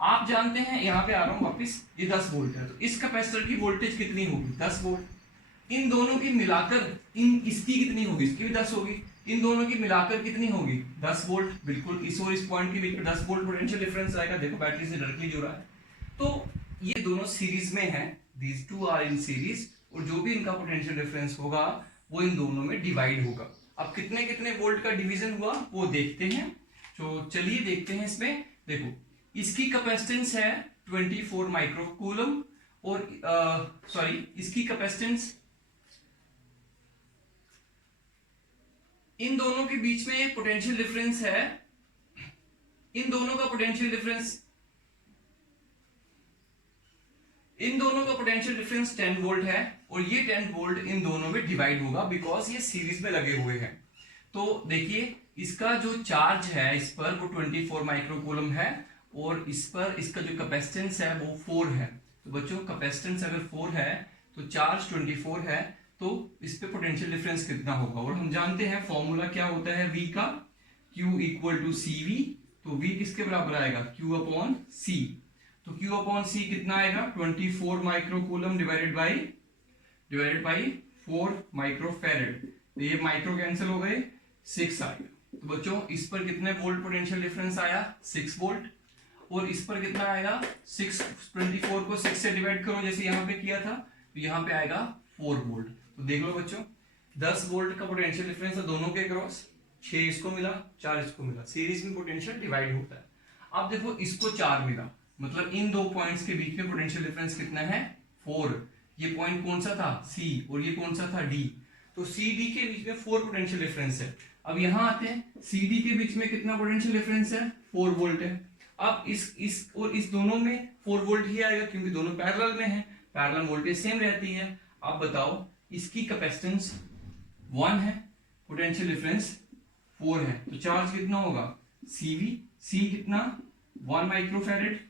आप जानते हैं, यहां पे आ रहा हूं वापिस, ये 10 वोल्ट है, तो इस कैपेसिटर की वोल्टेज कितनी होगी 10 वोल्ट। इन दोनों की मिलाकर इसकी कितनी होगी, इसकी भी 10 होगी। इन दोनों की मिलाकर कितनी होगी 10 वोल्ट। बिल्कुल इस और इस पॉइंट के बीच में 10 वोल्ट पोटेंशियल डिफरेंस आएगा। देखो बैटरी से डायरेक्टली जुड़ा है, तो ये दोनों सीरीज में है, these two are in series, और जो भी इनका पोटेंशियल डिफरेंस होगा वो इन दोनों में डिवाइड होगा। अब कितने कितने वोल्ट का डिवीजन हुआ वो देखते हैं। तो चलिए देखते हैं। इसमें देखो इसकी कैपेसिटेंस है 24 माइक्रोकूलम, और इसकी कैपेसिटेंस, इन दोनों के बीच में एक पोटेंशियल डिफरेंस है। इन दोनों का पोटेंशियल डिफरेंस 10 वोल्ट है, और ये 10 वोल्ट इन दोनों में डिवाइड होगा बिकॉज ये सीरीज में लगे हुए हैं। तो देखिए इसका जो चार्ज है इस पर वो 24 माइक्रोकूलम है, और इस पर इसका जो कैपेसिटेंस है वो 4 है। तो बच्चों कैपेसिटेंस अगर 4 है तो चार्ज 24 है, तो इस पे पोटेंशियल डिफरेंस कितना होगा। और हम जानते हैं फॉर्मूला क्या होता है V का, Q इक्वल टू CV। तो V किसके बराबर आएगा Q अपॉन C। तो Q अपॉन C कितना आएगा 24 माइक्रोकूलम डिवाइडेड बाई 4 माइक्रोफैरेड। तो ये माइक्रो कैंसिल हो गए, 6 आएगा। तो बच्चों इस पर कितने वोल्ट पोटेंशियल डिफरेंस आया 6 वोल्ट, और इस पर कितना आएगा 6। 24 को 6 से डिवाइड करो जैसे यहाँ पे किया था, तो यहाँ पे आएगा 4 वोल्ट। तो देख लो बच्चों 10 वोल्ट का पोटेंशियल डिफरेंस है दोनों के क्रॉस, 6 इसको मिला 4 इसको मिला। सीरीज में पोटेंशियल डिवाइड होता है। अब देखो इसको 4 मिला, मतलब इन दो पॉइंट्स के बीच में पोटेंशियल डिफरेंस कितना है 4। ये पॉइंट कौन सा था C, और ये कौन सा था D। तो CD के बीच में 4 पोटेंशियल डिफरेंस है। अब यहां आते हैं, CD के बीच में कितना पोटेंशियल डिफरेंस है 4 वोल्ट है। अब इस और इस दोनों में 4 वोल्ट ही आएगा क्योंकि दोनों पैरेलल में हैं, पैरेलल वोल्टेज सेम रहती है। अब बताओ इसकी कैपेसिटेंस 1 है, पोटेंशियल डिफरेंस 4 है, तो चार्ज कितना होगा CV। C कितना 1 microfarad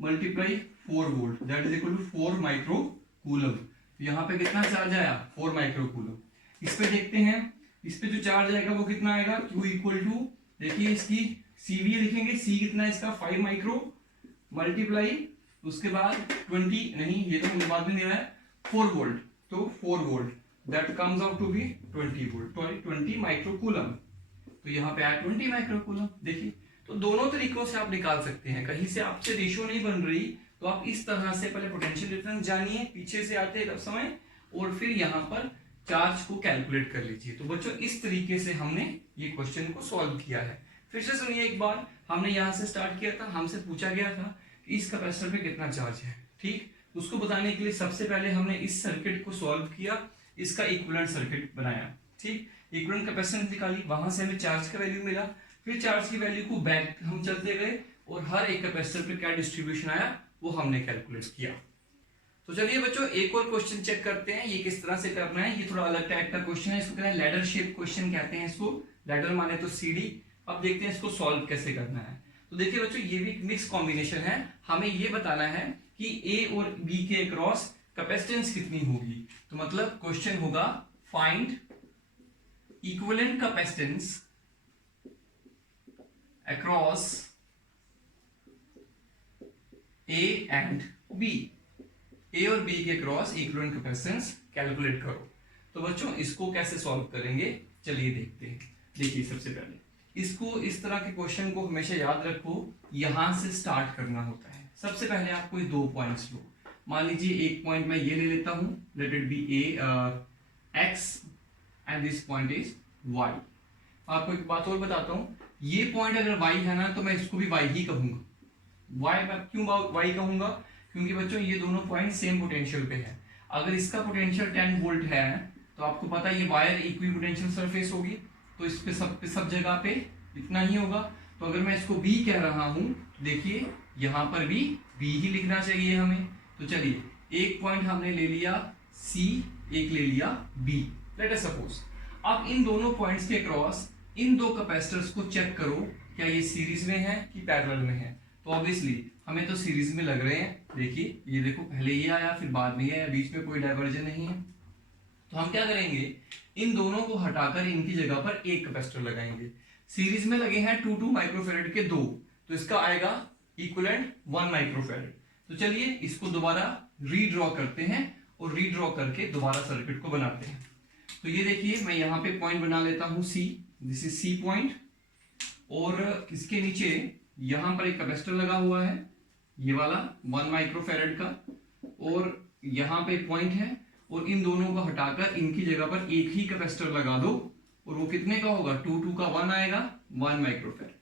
multiply 4 volt, that is equal to 4 microcoulomb. तो यहाँ पे कितना चार्ज आया 4 माइक्रोकूलम। इस पे देखते हैं, इस पे जो चार्ज आएगा वो कितना आएगा Q इक्वल टू, देखिए इसकी CV लिखेंगे, C कितना है इसका 5 माइक्रो मल्टीप्लाई, उसके बाद 20 नहीं, ये तो हमने बाद में दिया है 4 वोल्ट, तो 4 volt that comes out to be 20 volt, 20 microcoulomb. तो यहाँ पे आया 20 माइक्रोकूलम। देखिए तो दोनों तरीकों से आप निकाल सकते हैं। कहीं से आपसे रेशियो नहीं बन रही तो आप इस तरह से पहले पोटेंशियल डिफरेंस जानिए, पीछे से आते हैं समय, और फिर यहाँ पर चार्ज को कैलकुलेट कर लीजिए। तो बच्चों इस तरीके से हमने ये क्वेश्चन को सॉल्व किया है। फिर से सुनिए एक बार, हमने यहाँ से स्टार्ट किया था, हमसे पूछा गया था इस कैपेसिटर पे कितना चार्ज है। ठीक, उसको बताने के लिए सबसे पहले हमने इस सर्किट को सॉल्व किया, इसका इक्विवेलेंट सर्किट बनाया। ठीक, इक्विवेलेंट कैपेसिटेंस निकाली, वहां से हमें चार्ज का वैल्यू मिला, फिर चार्ज की वैल्यू को बैक हम चलते गए और हर एक कैपेसिटर पे क्या डिस्ट्रीब्यूशन आया वो हमने कैलकुलेट किया। तो चलिए बच्चों एक और क्वेश्चन चेक करते हैं, ये किस तरह से करना है। ये थोड़ा अलग टाइप का क्वेश्चन है, इसको कहते हैं लैडर शेप क्वेश्चन कहते हैं इसको। लैडर माने तो सीढ़ी। अब देखते हैं इसको सॉल्व कैसे करना है। तो देखिए बच्चों ये भी एक मिक्स कॉम्बिनेशन है, हमें ये बताना है कि ए और बी के अक्रॉस कैपेसिटेंस कितनी होगी। तो मतलब क्वेश्चन होगा find equivalent capacitance across A and B. A और बी के क्रॉस इक्विवेलेंट कैपेसिटेंस कैलकुलेट करो। तो बच्चों इसको कैसे सॉल्व करेंगे चलिए देखते हैं। देखिए सबसे पहले इसको इस तरह के क्वेश्चन को हमेशा याद रखो, यहां से स्टार्ट करना होता है। सबसे पहले आप कोई दो पॉइंट्स लो, मान लीजिए एक पॉइंट मैं ये ले लेता हूं, let it be A X and this point is Y. आपको एक बात और बताता हूं, ये पॉइंट अगर वाई है ना तो मैं इसको भी वाई ही कहूंगा। वाई मैं क्यों वाई कहूंगा, क्योंकि बच्चों ये दोनों पॉइंट सेम पोटेंशियल पे है। अगर इसका पोटेंशियल 10 वोल्ट है तो आपको पता है ये वायर इक्वी पोटेंशियल सरफेस होगी, तो इस पे सब जगह पे इतना ही होगा। तो अगर मैं इसको बी कह रहा हूं, देखिए यहां पर भी बी ही लिखना चाहिए हमें। तो चलिए एक पॉइंट हमने ले लिया सी, एक ले लिया बी, लेट अस सपोज। अब इन दोनों पॉइंट्स के क्रॉस इन दो कैपेसिटर्स को चेक करो, क्या ये सीरीज में है कि पैरेलल में है। तो ऑब्वियसली हमें तो सीरीज में लग रहे हैं। देखिए ये देखो पहले ये आया फिर बाद में आया, बीच में कोई डाइवर्जन नहीं है। तो हम क्या करेंगे, इन दोनों को हटाकर इनकी जगह पर एक कैपेसिटर लगाएंगे। सीरीज में लगे हैं 2 माइक्रोफेरेड के दो, तो इसका आएगा इक्विवेलेंट 1 माइक्रोफेरेड। तो चलिए इसको दोबारा रीड्रॉ करते हैं और रीड्रॉ करके दोबारा सर्किट को बनाते हैं। तो ये देखिए मैं यहाँ पे पॉइंट बना लेता हूं सी, दिस इज सी पॉइंट, और इसके नीचे यहां पर एक कैपेसिटर लगा हुआ है ये वाला 1 माइक्रोफेरेड का, और यहां पे पॉइंट है, और इन दोनों को हटाकर इनकी जगह पर एक ही कैपेसिटर लगा दो, और वो कितने का होगा 2 का 1 आएगा 1 माइक्रोफेरेड।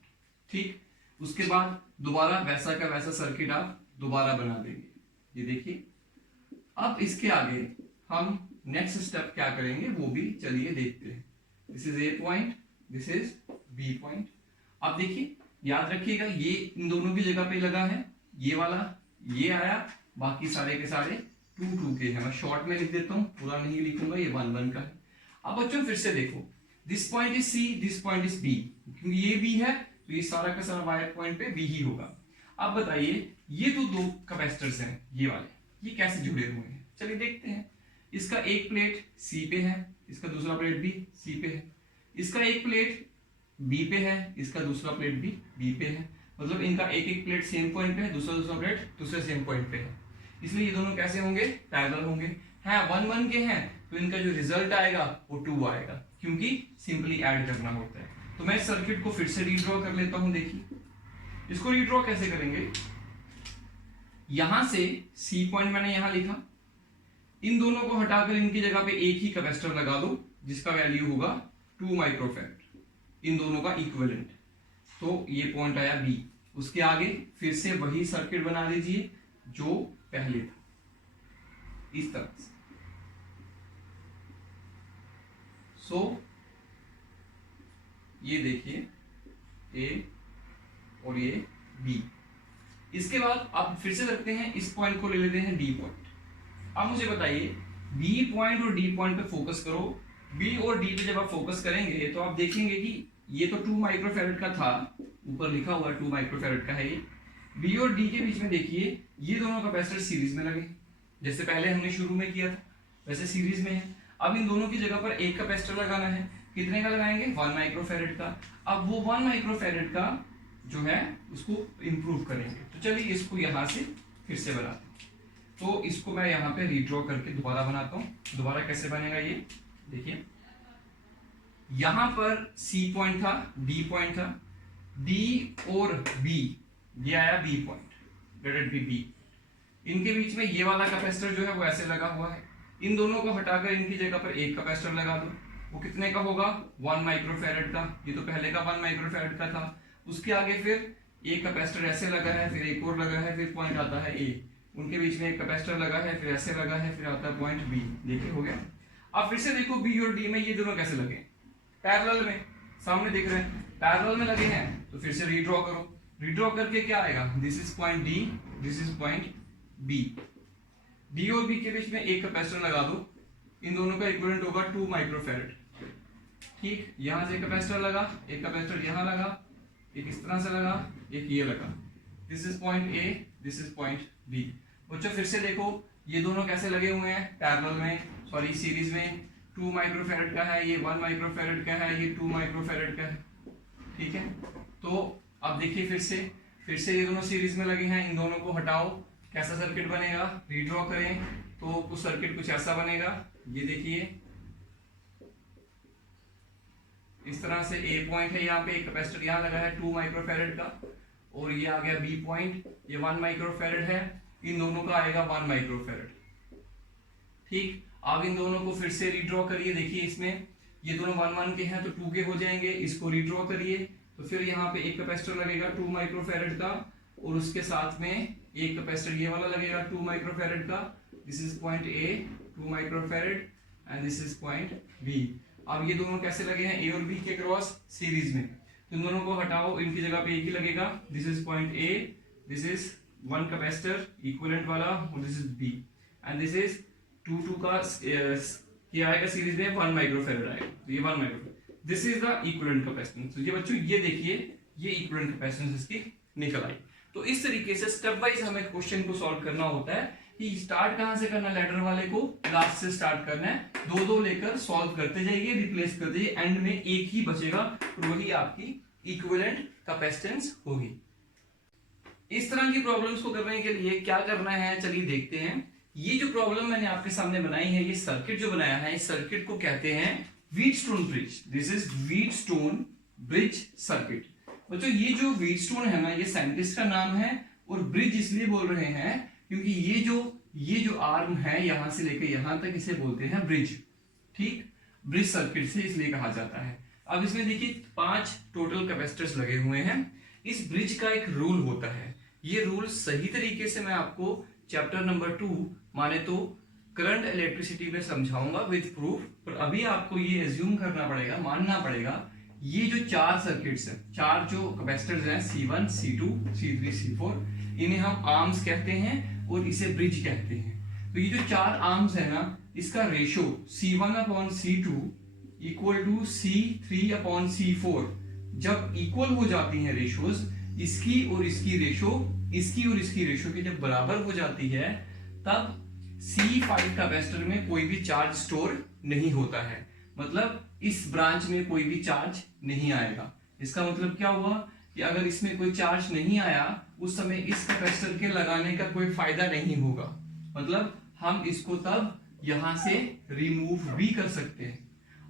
ठीक, उसके बाद दोबारा वैसा का वैसा सर्किट आप दोबारा बना देंगे। ये देखिए अब इसके आगे हम नेक्स्ट स्टेप क्या करेंगे वो भी चलिए देखते हैं। This is A point, this is B point. अब देखिए याद रखिएगा ये इन दोनों की जगह पे लगा है, ये वाला ये आया, बाकी सारे के सारे 2 के हैं। मैं शॉर्ट में लिख देता हूं, पूरा नहीं लिखूंगा, ये 1 का है। अब बच्चों फिर से देखो, this point is C, this point is B, क्योंकि ये बी है तो ये सारा का सारा वायर पॉइंट पे बी ही होगा। अब बताइए ये तो दो कैपेसिटर्स हैं ये वाले, ये कैसे जुड़े हुए हैं चलिए देखते हैं। इसका एक प्लेट सी पे है, इसका दूसरा प्लेट भी सी पे है, इसका एक प्लेट बी पे है, इसका दूसरा प्लेट भी बी पे है। मतलब इनका एक एक प्लेट सेम पॉइंट पे है, दूसरा प्लेट दूसरे सेम पॉइंट पे है, इसलिए ये दोनों कैसे होंगे पैरेलल होंगे। हाँ 1 के हैं तो इनका जो रिजल्ट आएगा वो 2 आएगा, क्योंकि सिंपली ऐड करना होता है। तो मैं सर्किट को फिर से रीड्रॉ कर लेता हूं। देखिए इसको रीड्रॉ कैसे करेंगे, यहां से सी पॉइंट मैंने यहां लिखा, इन दोनों को हटाकर इनकी जगह पे एक ही कैपेसिटर लगा दो जिसका वैल्यू होगा 2 माइक्रोफेरेड, इन दोनों का इक्विवेलेंट। तो ये पॉइंट आया बी, उसके आगे फिर से वही सर्किट बना लीजिए जो पहले था, इस तरह से। ये देखिए ए और ये बी। इसके बाद आप फिर से रखते हैं, इस पॉइंट को ले लेते हैं डी पॉइंट। अब मुझे बताइए बी पॉइंट और डी पॉइंट पे फोकस करो। बी और डी पे जब आप फोकस करेंगे तो आप देखेंगे कि ये तो 2 माइक्रोफेरेड का था, ऊपर लिखा हुआ 2 माइक्रोफेरेड का है ये। बी और डी के बीच में देखिए ये दोनों कैपेसिटर सीरीज में लगे, जैसे पहले हमने शुरू में किया था वैसे सीरीज में है। अब इन दोनों की जगह पर एक कैपेसिटर लगाना है, कितने का लगाएंगे 1 माइक्रोफेरेड का। अब वो 1 माइक्रोफेरेड का जो है उसको इंप्रूव करेंगे। तो चलिए इसको यहां से फिर से बनाते हैं। तो इसको मैं यहाँ पे रीड्रॉ करके दोबारा बनाता हूँ। दोबारा कैसे बनेगा ये देखिए, यहां पर सी पॉइंट था, डी पॉइंट था, डी और बी, ये आया B point, let it be B. इनके बीच में ये वाला कैपेसिटर जो है वो ऐसे लगा हुआ है, इन दोनों को हटाकर इनकी जगह पर एक कैपेसिटर लगा दो, वो कितने का होगा 1 माइक्रोफेरेड का। ये तो पहले का 1 माइक्रोफेरेड का था। उसके आगे फिर एक कैपेसिटर ऐसे लगा है, फिर एक और लगा है, फिर पॉइंट आता है ए, उनके बीच में एक कैपेसिटर लगा है, फिर ऐसे लगा है, फिर आता है पॉइंट बी। देखिए हो गया। अब फिर से देखो बी और डी में ये दोनों कैसे लगे, पैरेलल में, सामने देख रहे हैं पैरेलल में लगे हैं। तो फिर से रीड्रॉ करो, रीड्रॉ करके क्या आएगा, this is point D, this is point B. D और बी के बीच में एक कैपेसिटर लगा दो, इन दोनों का इक्विवेलेंट होगा 2 माइक्रोफैरड। ठीक, यहां से कैपेसिटर लगा, एक कैपेसिटर यहां लगा, एक इस तरह से लगा, एक ये लगा। This is point A, this is point B. बच्चों फिर से देखो ये दोनों कैसे लगे हुए हैं, पैरेलल में, सॉरी सीरीज में। 2 माइक्रोफैरड का है ये, 1 माइक्रोफैरड का है ये, 2 माइक्रोफैरड का है। ठीक है, तो अब देखिए फिर से ये दोनों सीरीज में लगे हैं, इन दोनों को हटाओ, कैसा सर्किट बनेगा, रीड्रॉ करें तो कुछ सर्किट कुछ ऐसा बनेगा। ये देखिए इस तरह से ए पॉइंट है, यहाँ पे एक कैपेसिटर यहाँ लगा है 2 माइक्रोफैरड का, और ये आ गया बी पॉइंट, ये 1 माइक्रोफैरड है, इन दोनों का आएगा 1 माइक्रोफैरड। ठीक, अब इन दोनों को फिर से रीड्रॉ करिए। देखिए इसमें ये दोनों 1 के हैं तो 2 के हो जाएंगे, इसको रीड्रॉ करिए तो फिर यहाँ पे एक कैपेसिटर लगेगा 2 माइक्रोफैरड का, और उसके साथ में एक कैपेसिटर ये वाला लगेगा 2 माइक्रोफैरड का। This is point A 2 microfarad and this is point B. अब ये दोनों कैसे लगे हैं, ए और बी के क्रॉस सीरीज में, तो इन दोनों को हटाओ, इनकी जगह पे एक ही लगेगा। This is point A, this is 1 capacitor equivalent वाला, और this is B, and this is 2 का ये आएगा सीरीज में 1 माइक्रोफैरड आएगा, तो ये 1 microfarad. This is the equivalent capacitance. तो ये बच्चों ये देखिए ये इक्विवेलेंट कैपेसिटेंस इसकी निकल आई। तो इस तरीके से स्टेप वाइज हमें क्वेश्चन को सॉल्व करना होता है कि स्टार्ट कहां से करना, लैडर वाले को लास्ट से स्टार्ट करना है, 2-2 लेकर सॉल्व करते जाइए, रिप्लेस करते जाइए, एंड में एक ही बचेगा और वही आपकी इक्विवेलेंट कैपेसिटेंस होगी। इस तरह की प्रॉब्लम्स को करने के लिए क्या करना है, चलिए देखते हैं। ये जो प्रॉब्लम मैंने आपके सामने बनाई है, ये सर्किट जो बनाया है, इस सर्किट को कहते हैं Wheatstone bridge. This is Wheatstone bridge circuit. बच्चों ये जो व्हीटस्टोन है ना, ये साइंटिस्ट का नाम है, और ब्रिज इसलिए बोल रहे हैं क्योंकि ये जो आर्म है यहां से लेकर यहां तक, इसे बोलते हैं ब्रिज। ठीक, ब्रिज सर्किट से इसलिए कहा जाता है। अब इसमें देखिए 5 टोटल कैपेसिटर्स लगे हुए हैं। इस ब्रिज का एक रूल होता है, ये रूल सही तरीके से मैं आपको चैप्टर नंबर 2 माने तो करंट इलेक्ट्रिसिटी में समझाऊंगा विद प्रूफ, पर अभी आपको ये एज्यूम करना पड़ेगा, मानना पड़ेगा, ये जो 4 सर्किट्स हैं, 4 जो कैपेसिटर्स हैं C1, C2, C3, C4, इन्हें हम आर्म्स कहते हैं और इसे ब्रिज कहते हैं। तो ये जो 4 आर्म्स है ना, इसका ratio C1/C2 equal to C3/C4 जब इक्वल हो जाती है रेशोज, इसकी और इसकी रेशो की जब बराबर हो जाती है, तब C5 कैपेसिटर में कोई भी चार्ज स्टोर नहीं होता है, मतलब इस ब्रांच में कोई भी चार्ज नहीं आएगा। इसका मतलब क्या हुआ कि अगर इसमें कोई चार्ज नहीं आया, उस समय इस कैपेसिटर के लगाने का कोई फायदा नहीं होगा, मतलब हम इसको तब यहां से रिमूव भी कर सकते हैं।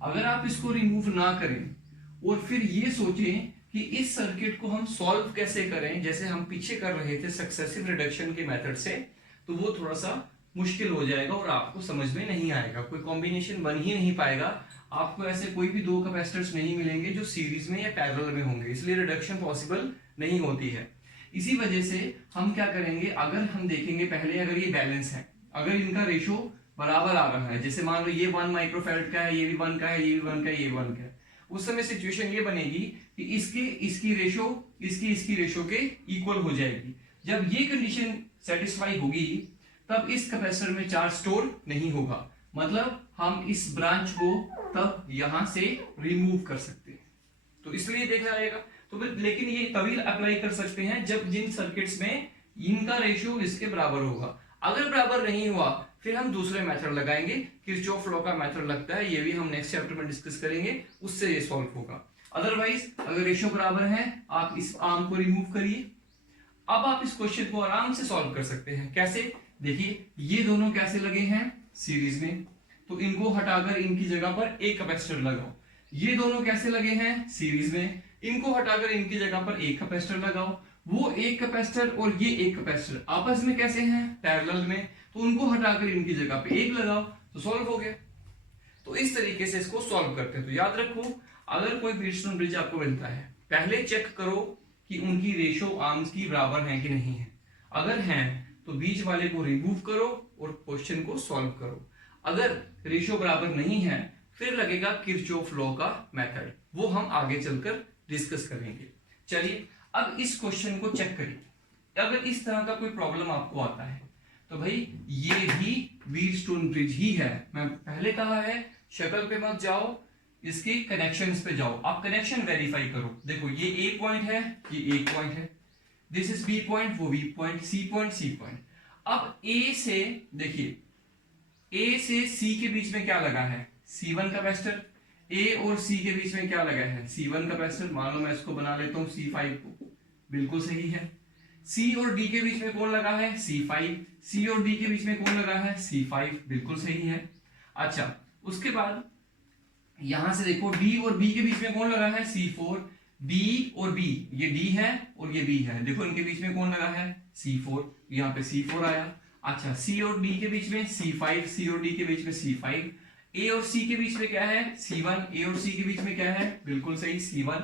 अगर आप इसको रिमूव ना करें और फिर ये सोचें कि इस सर्किट को हम सॉल्व कैसे करें, जैसे हम पीछे कर रहे थे सक्सेसिव रिडक्शन के मेथड से, तो वो थोड़ा सा मुश्किल हो जाएगा और आपको समझ में नहीं आएगा, कोई कॉम्बिनेशन बन ही नहीं पाएगा। आपको ऐसे कोई भी 2 कैपेसिटर्स नहीं मिलेंगे जो सीरीज में या पैरेलल में होंगे, इसलिए रिडक्शन पॉसिबल नहीं होती है। इसी वजह से हम क्या करेंगे, अगर हम देखेंगे पहले, अगर ये बैलेंस है, अगर इनका रेशो बराबर आ रहा है, जैसे मान लो ये 1 माइक्रोफैरड का है, ये भी 1 का है, ये भी 1 का है, ये 1 का है, उस समय सिचुएशन ये बनेगी कि इसकी रेशो के इक्वल हो जाएगी। जब ये कंडीशन सेटिस्फाई होगी, तब इस कैपेसिटर में चार्ज स्टोर नहीं होगा, मतलब हम इस ब्रांच को तब यहां से रिमूव कर सकते हैं। तो इसलिए देखा जाएगा, तो लेकिन ये तभी अप्लाई कर सकते हैं जब जिन सर्किट्स में इनका रेशियो इसके बराबर होगा। अगर बराबर नहीं हुआ, फिर हम दूसरे मेथड लगाएंगे, किरचॉफ लॉ का मेथड लगता है, ये भी हम नेक्स्ट चैप्टर में डिस्कस करेंगे, उससे ये सॉल्व होगा। अदरवाइज अगर रेशियो बराबर है, आप इस आर्म को रिमूव करिए। अब आप इस क्वेश्चन को आराम से सॉल्व कर सकते हैं। कैसे, देखिए ये दोनों कैसे लगे हैं सीरीज में, तो इनको हटाकर इनकी जगह पर एक कैपेसिटर लगाओ। ये दोनों कैसे लगे हैं सीरीज में, इनको हटाकर इनकी जगह पर एक कैपेसिटर लगाओ। वो एक कैपेसिटर और ये एक कैपेसिटर आपस में कैसे हैं, पैरेलल में, तो उनको हटाकर इनकी जगह पे एक लगाओ, तो सॉल्व हो गया। तो इस तरीके से इसको सॉल्व करते हैं। तो याद रखो, अगर कोई व्हीटस्टोन ब्रिज आपको मिलता है, पहले चेक करो कि उनकी रेशो आर्म्स की बराबर है कि नहीं है। अगर हैं तो बीच वाले को रिमूव करो और क्वेश्चन को सॉल्व करो। अगर रेशो बराबर नहीं है फिर लगेगा किरचॉफ लॉ का मेथड, वो हम आगे चलकर डिस्कस करेंगे। चलिए अब इस क्वेश्चन को चेक करिए। अगर इस तरह का कोई प्रॉब्लम आपको आता है तो भाई ये भी व्हीटस्टोन ब्रिज ही है। मैं पहले कहा है शक्ल पे मत जाओ, इसके कनेक्शंस पे जाओ, आप कनेक्शन वेरीफाई करो। देखो ये ए पॉइंट है, ये एक पॉइंट है, दिस इज बी पॉइंट, वो B point, C point, C point. अब ए से देखिए, ए से सी के बीच में क्या लगा है, C1 कैपेसिटर। ए और सी के बीच में क्या लगा है, C1 कैपेसिटर। मान लो मैं इसको बना लेता हूं C5 को, बिल्कुल सही है। सी और डी के बीच में कौन लगा है, C5। सी और डी के बीच में कौन लगा है, C5, बिल्कुल सही है। अच्छा उसके बाद यहां से देखो डी और बी के बीच में कौन लगा है, C4। डी और बी, ये डी है और ये बी है, देखो इनके बीच में कौन लगा है, C4, यहाँ पे C4 आया। अच्छा सी और डी के बीच में C5, सी और डी के बीच में C5। ए और सी के बीच में क्या है, C1। ए और सी के बीच में क्या है, बिल्कुल सही, C1।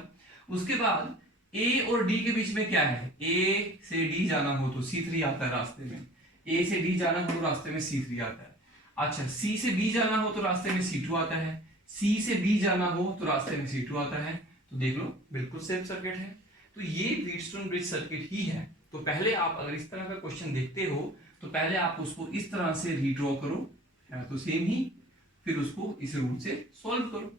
उसके बाद ए और डी के बीच में क्या है, ए से डी जाना हो तो C3 आता है रास्ते में, ए से डी जाना हो तो रास्ते में C3 आता है। अच्छा सी से बी जाना हो तो रास्ते में C2 आता है, सी से बी जाना हो तो रास्ते में C2 आता है। तो देख लो बिल्कुल सेम सर्किट है। तो ये व्हीटस्टोन ब्रिज सर्किट ही है। तो पहले आप अगर इस तरह का क्वेश्चन देखते हो तो पहले आप उसको इस तरह से रीड्रॉ करो, है तो सेम ही, फिर उसको इस रूल से सॉल्व करो।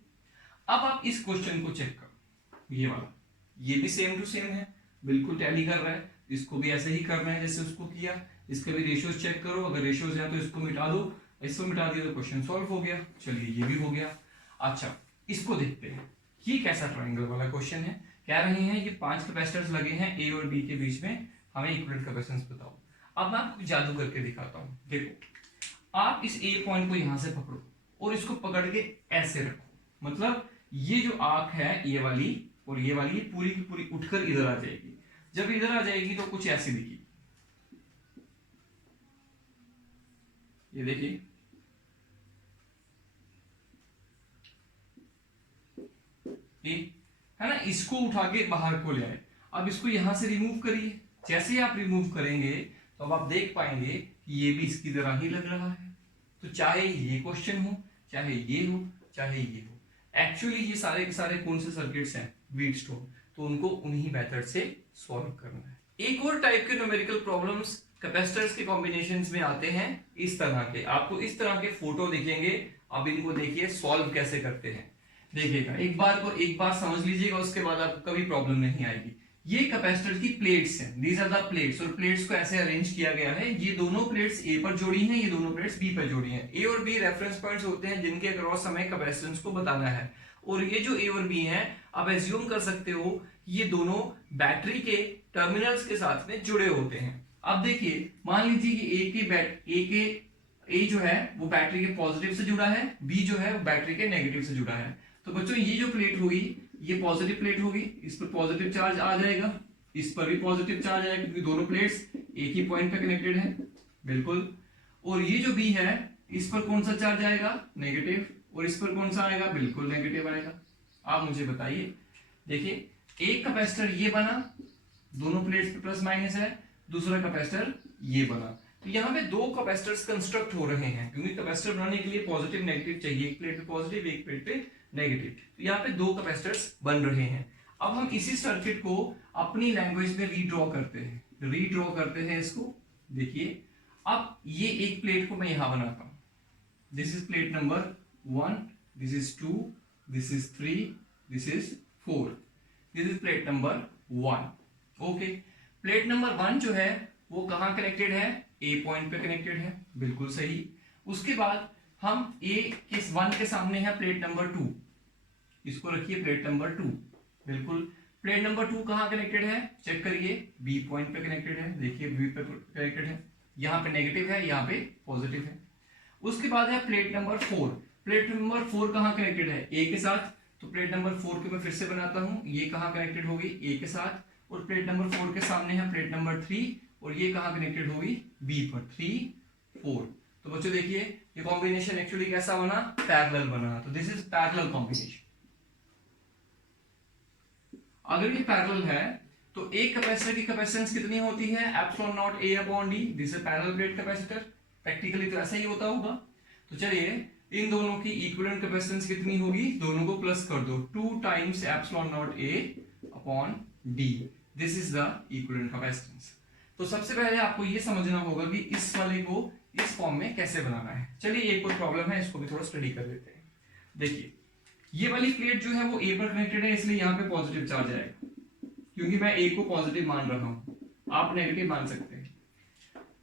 अब आप इस क्वेश्चन को चेक करो, ये वाला, ये भी सेम टू सेम है, बिल्कुल टैली कर रहा है। इसको भी ऐसे ही करना है जैसे उसको किया। इसके भी रेशियोज चेक करो, अगर रेशियोज है तो इसको मिटा दो, इसको मिटा दिया तो क्वेश्चन सॉल्व हो गया। चलिए ये भी हो गया। अच्छा इसको देखते हैं, ये कैसा ट्रायंगल वाला क्वेश्चन है। कह रहे हैं ये 5 कैपेसिटर्स लगे हैं ए और बी के बीच में, हमें इक्विवेलेंट कैपेसिटेंस बताओ। अब मैं आपको जादू करके दिखाता हूं। देखो आप इस ए पॉइंट को यहां से पकड़ो और इसको पकड़ के ऐसे रखो, मतलब ये जो आंख है ये वाली और ये वाली पूरी की पूरी उठकर इधर आ जाएगी। जब इधर आ जाएगी तो कुछ ऐसी दिखेगी, ये देखिए, है ना, इसको उठा के बाहर को ले आए। अब इसको यहां से रिमूव करिए। जैसे ही आप रिमूव करेंगे तो अब आप देख पाएंगे कि ये भी इसकी तरह ही लग रहा है। तो चाहे ये क्वेश्चन हो, चाहे ये हो, चाहे ये हो, एक्चुअली ये सारे के सारे कौन से सर्किट्स हैं, व्हीटस्टोन। तो उनको उन्हीं मेथड से सॉल्व करना है। एक और टाइप के न्यूमेरिकल प्रॉब्लम्स कैपेसिटर्स के कॉम्बिनेशंस में आते हैं इस तरह के। आपको इस तरह के फोटो दिखेंगे, अब इनको देखिए सॉल्व कैसे करते हैं। देखिएगा एक बार समझ लीजिएगा, उसके बाद आपको कभी प्रॉब्लम नहीं आएगी। ये कैपेसिटर की प्लेट्स हैं, दीज आर द प्लेट्स, और प्लेट्स को ऐसे अरेंज किया गया है। ये दोनों प्लेट्स ए पर जोड़ी हैं, ये दोनों प्लेट्स बी पर जोड़ी हैं। ए और बी रेफरेंस पॉइंट्स होते हैं जिनके अक्रॉस हमें कैपेसिटेंस को बताना है। और ये जो ए और बी हैं, आप एज्यूम कर सकते हो ये दोनों बैटरी के टर्मिनल्स के साथ में जुड़े होते हैं। अब देखिए मान लीजिए कि ए जो है वो बैटरी के पॉजिटिव से जुड़ा है, बी जो है वो बैटरी के नेगेटिव से जुड़ा है। तो बच्चों ये जो प्लेट होगी ये पॉजिटिव प्लेट होगी, इस पर पॉजिटिव चार्ज आ जाएगा, इस पर भी पॉजिटिव चार्ज आएगा क्योंकि दोनों प्लेट्स एक ही पॉइंट पे कनेक्टेड है, बिल्कुल। और ये जो बी है इस पर कौन सा चार्ज आएगा, नेगेटिव, और इस पर कौन सा आएगा, बिल्कुल नेगेटिव आएगा। आप मुझे बताइए, देखिए एक कैपेसिटर ये बना, दोनों प्लेट्स पे प्लस माइनस है, दूसरा कैपेसिटर ये बना। तो यहाँ पे दो कैपेसिटर्स कंस्ट्रक्ट हो रहे हैं क्योंकि कैपेसिटर बनाने के लिए पॉजिटिव नेगेटिव चाहिए, एक प्लेट पे पॉजिटिव एक प्लेट पे नेगेटिव। तो यहाँ पे दो कैपेसिटर्स बन रहे हैं। अब हम इसी सर्किट को अपनी लैंग्वेज में रीड्रॉ करते हैं इसको। देखिए अब ये एक प्लेट को मैं यहां बनाता हूं, this is plate number 1, this is 2, this is 3, this is 4, this is plate number 1। Okay, plate number 1 जो है वो कहां कनेक्टेड है, ए पॉइंट पे कनेक्टेड है, बिल्कुल सही। उसके बाद हम ए के 1 के सामने है प्लेट नंबर 2, इसको रखिए प्लेट नंबर 2, बिल्कुल। प्लेट नंबर 2 कहां कनेक्टेड है, चेक करिए, बी पॉइंट पे कनेक्टेड है, देखिए बी पे कनेक्टेड है, यहाँ पे नेगेटिव है, यहाँ पे पॉजिटिव है। उसके बाद है प्लेट नंबर 4, प्लेट नंबर 4 कहां कनेक्टेड है, ए के साथ। तो प्लेट नंबर 4 को मैं फिर से बनाता हूं, ये कहां कनेक्टेड होगी, ए के साथ। और प्लेट नंबर 4 के सामने है प्लेट नंबर 3, और ये कहां कनेक्टेड होगी, बी पर, 3, 4। तो बच्चों देखिए ये कॉम्बिनेशन एक्चुअली कैसा बना, पैरेलल बना। तो दिस इज पैरेलल कॉम्बिनेशन। अगर ये पैरेलल है तो एक कैपेसिटर की कैपेसिटेंस कितनी होती है, epsilon not a upon D, this is parallel plate capacitor. Practically तो ऐसा ही होता होगा। तो चलिए इन दोनों की इक्विवेलेंट कैपेसिटेंस कितनी होगी, दोनों को प्लस कर दो, 2 times epsilon not a upon D, this is the equivalent capacitance. तो सबसे पहले आपको ये समझना होगा कि इस वाले को इस फॉर्म में कैसे बनाना है। चलिए एक और प्रॉब्लम है, इसको भी थोड़ा स्टडी कर लेते हैं। देखिए ये वाली प्लेट जो है वो ए पर कनेक्टेड है, इसलिए यहाँ पे पॉजिटिव चार्ज आएगा, क्योंकि मैं ए को पॉजिटिव मान रहा हूं, आप नेगेटिव मान सकते हैं।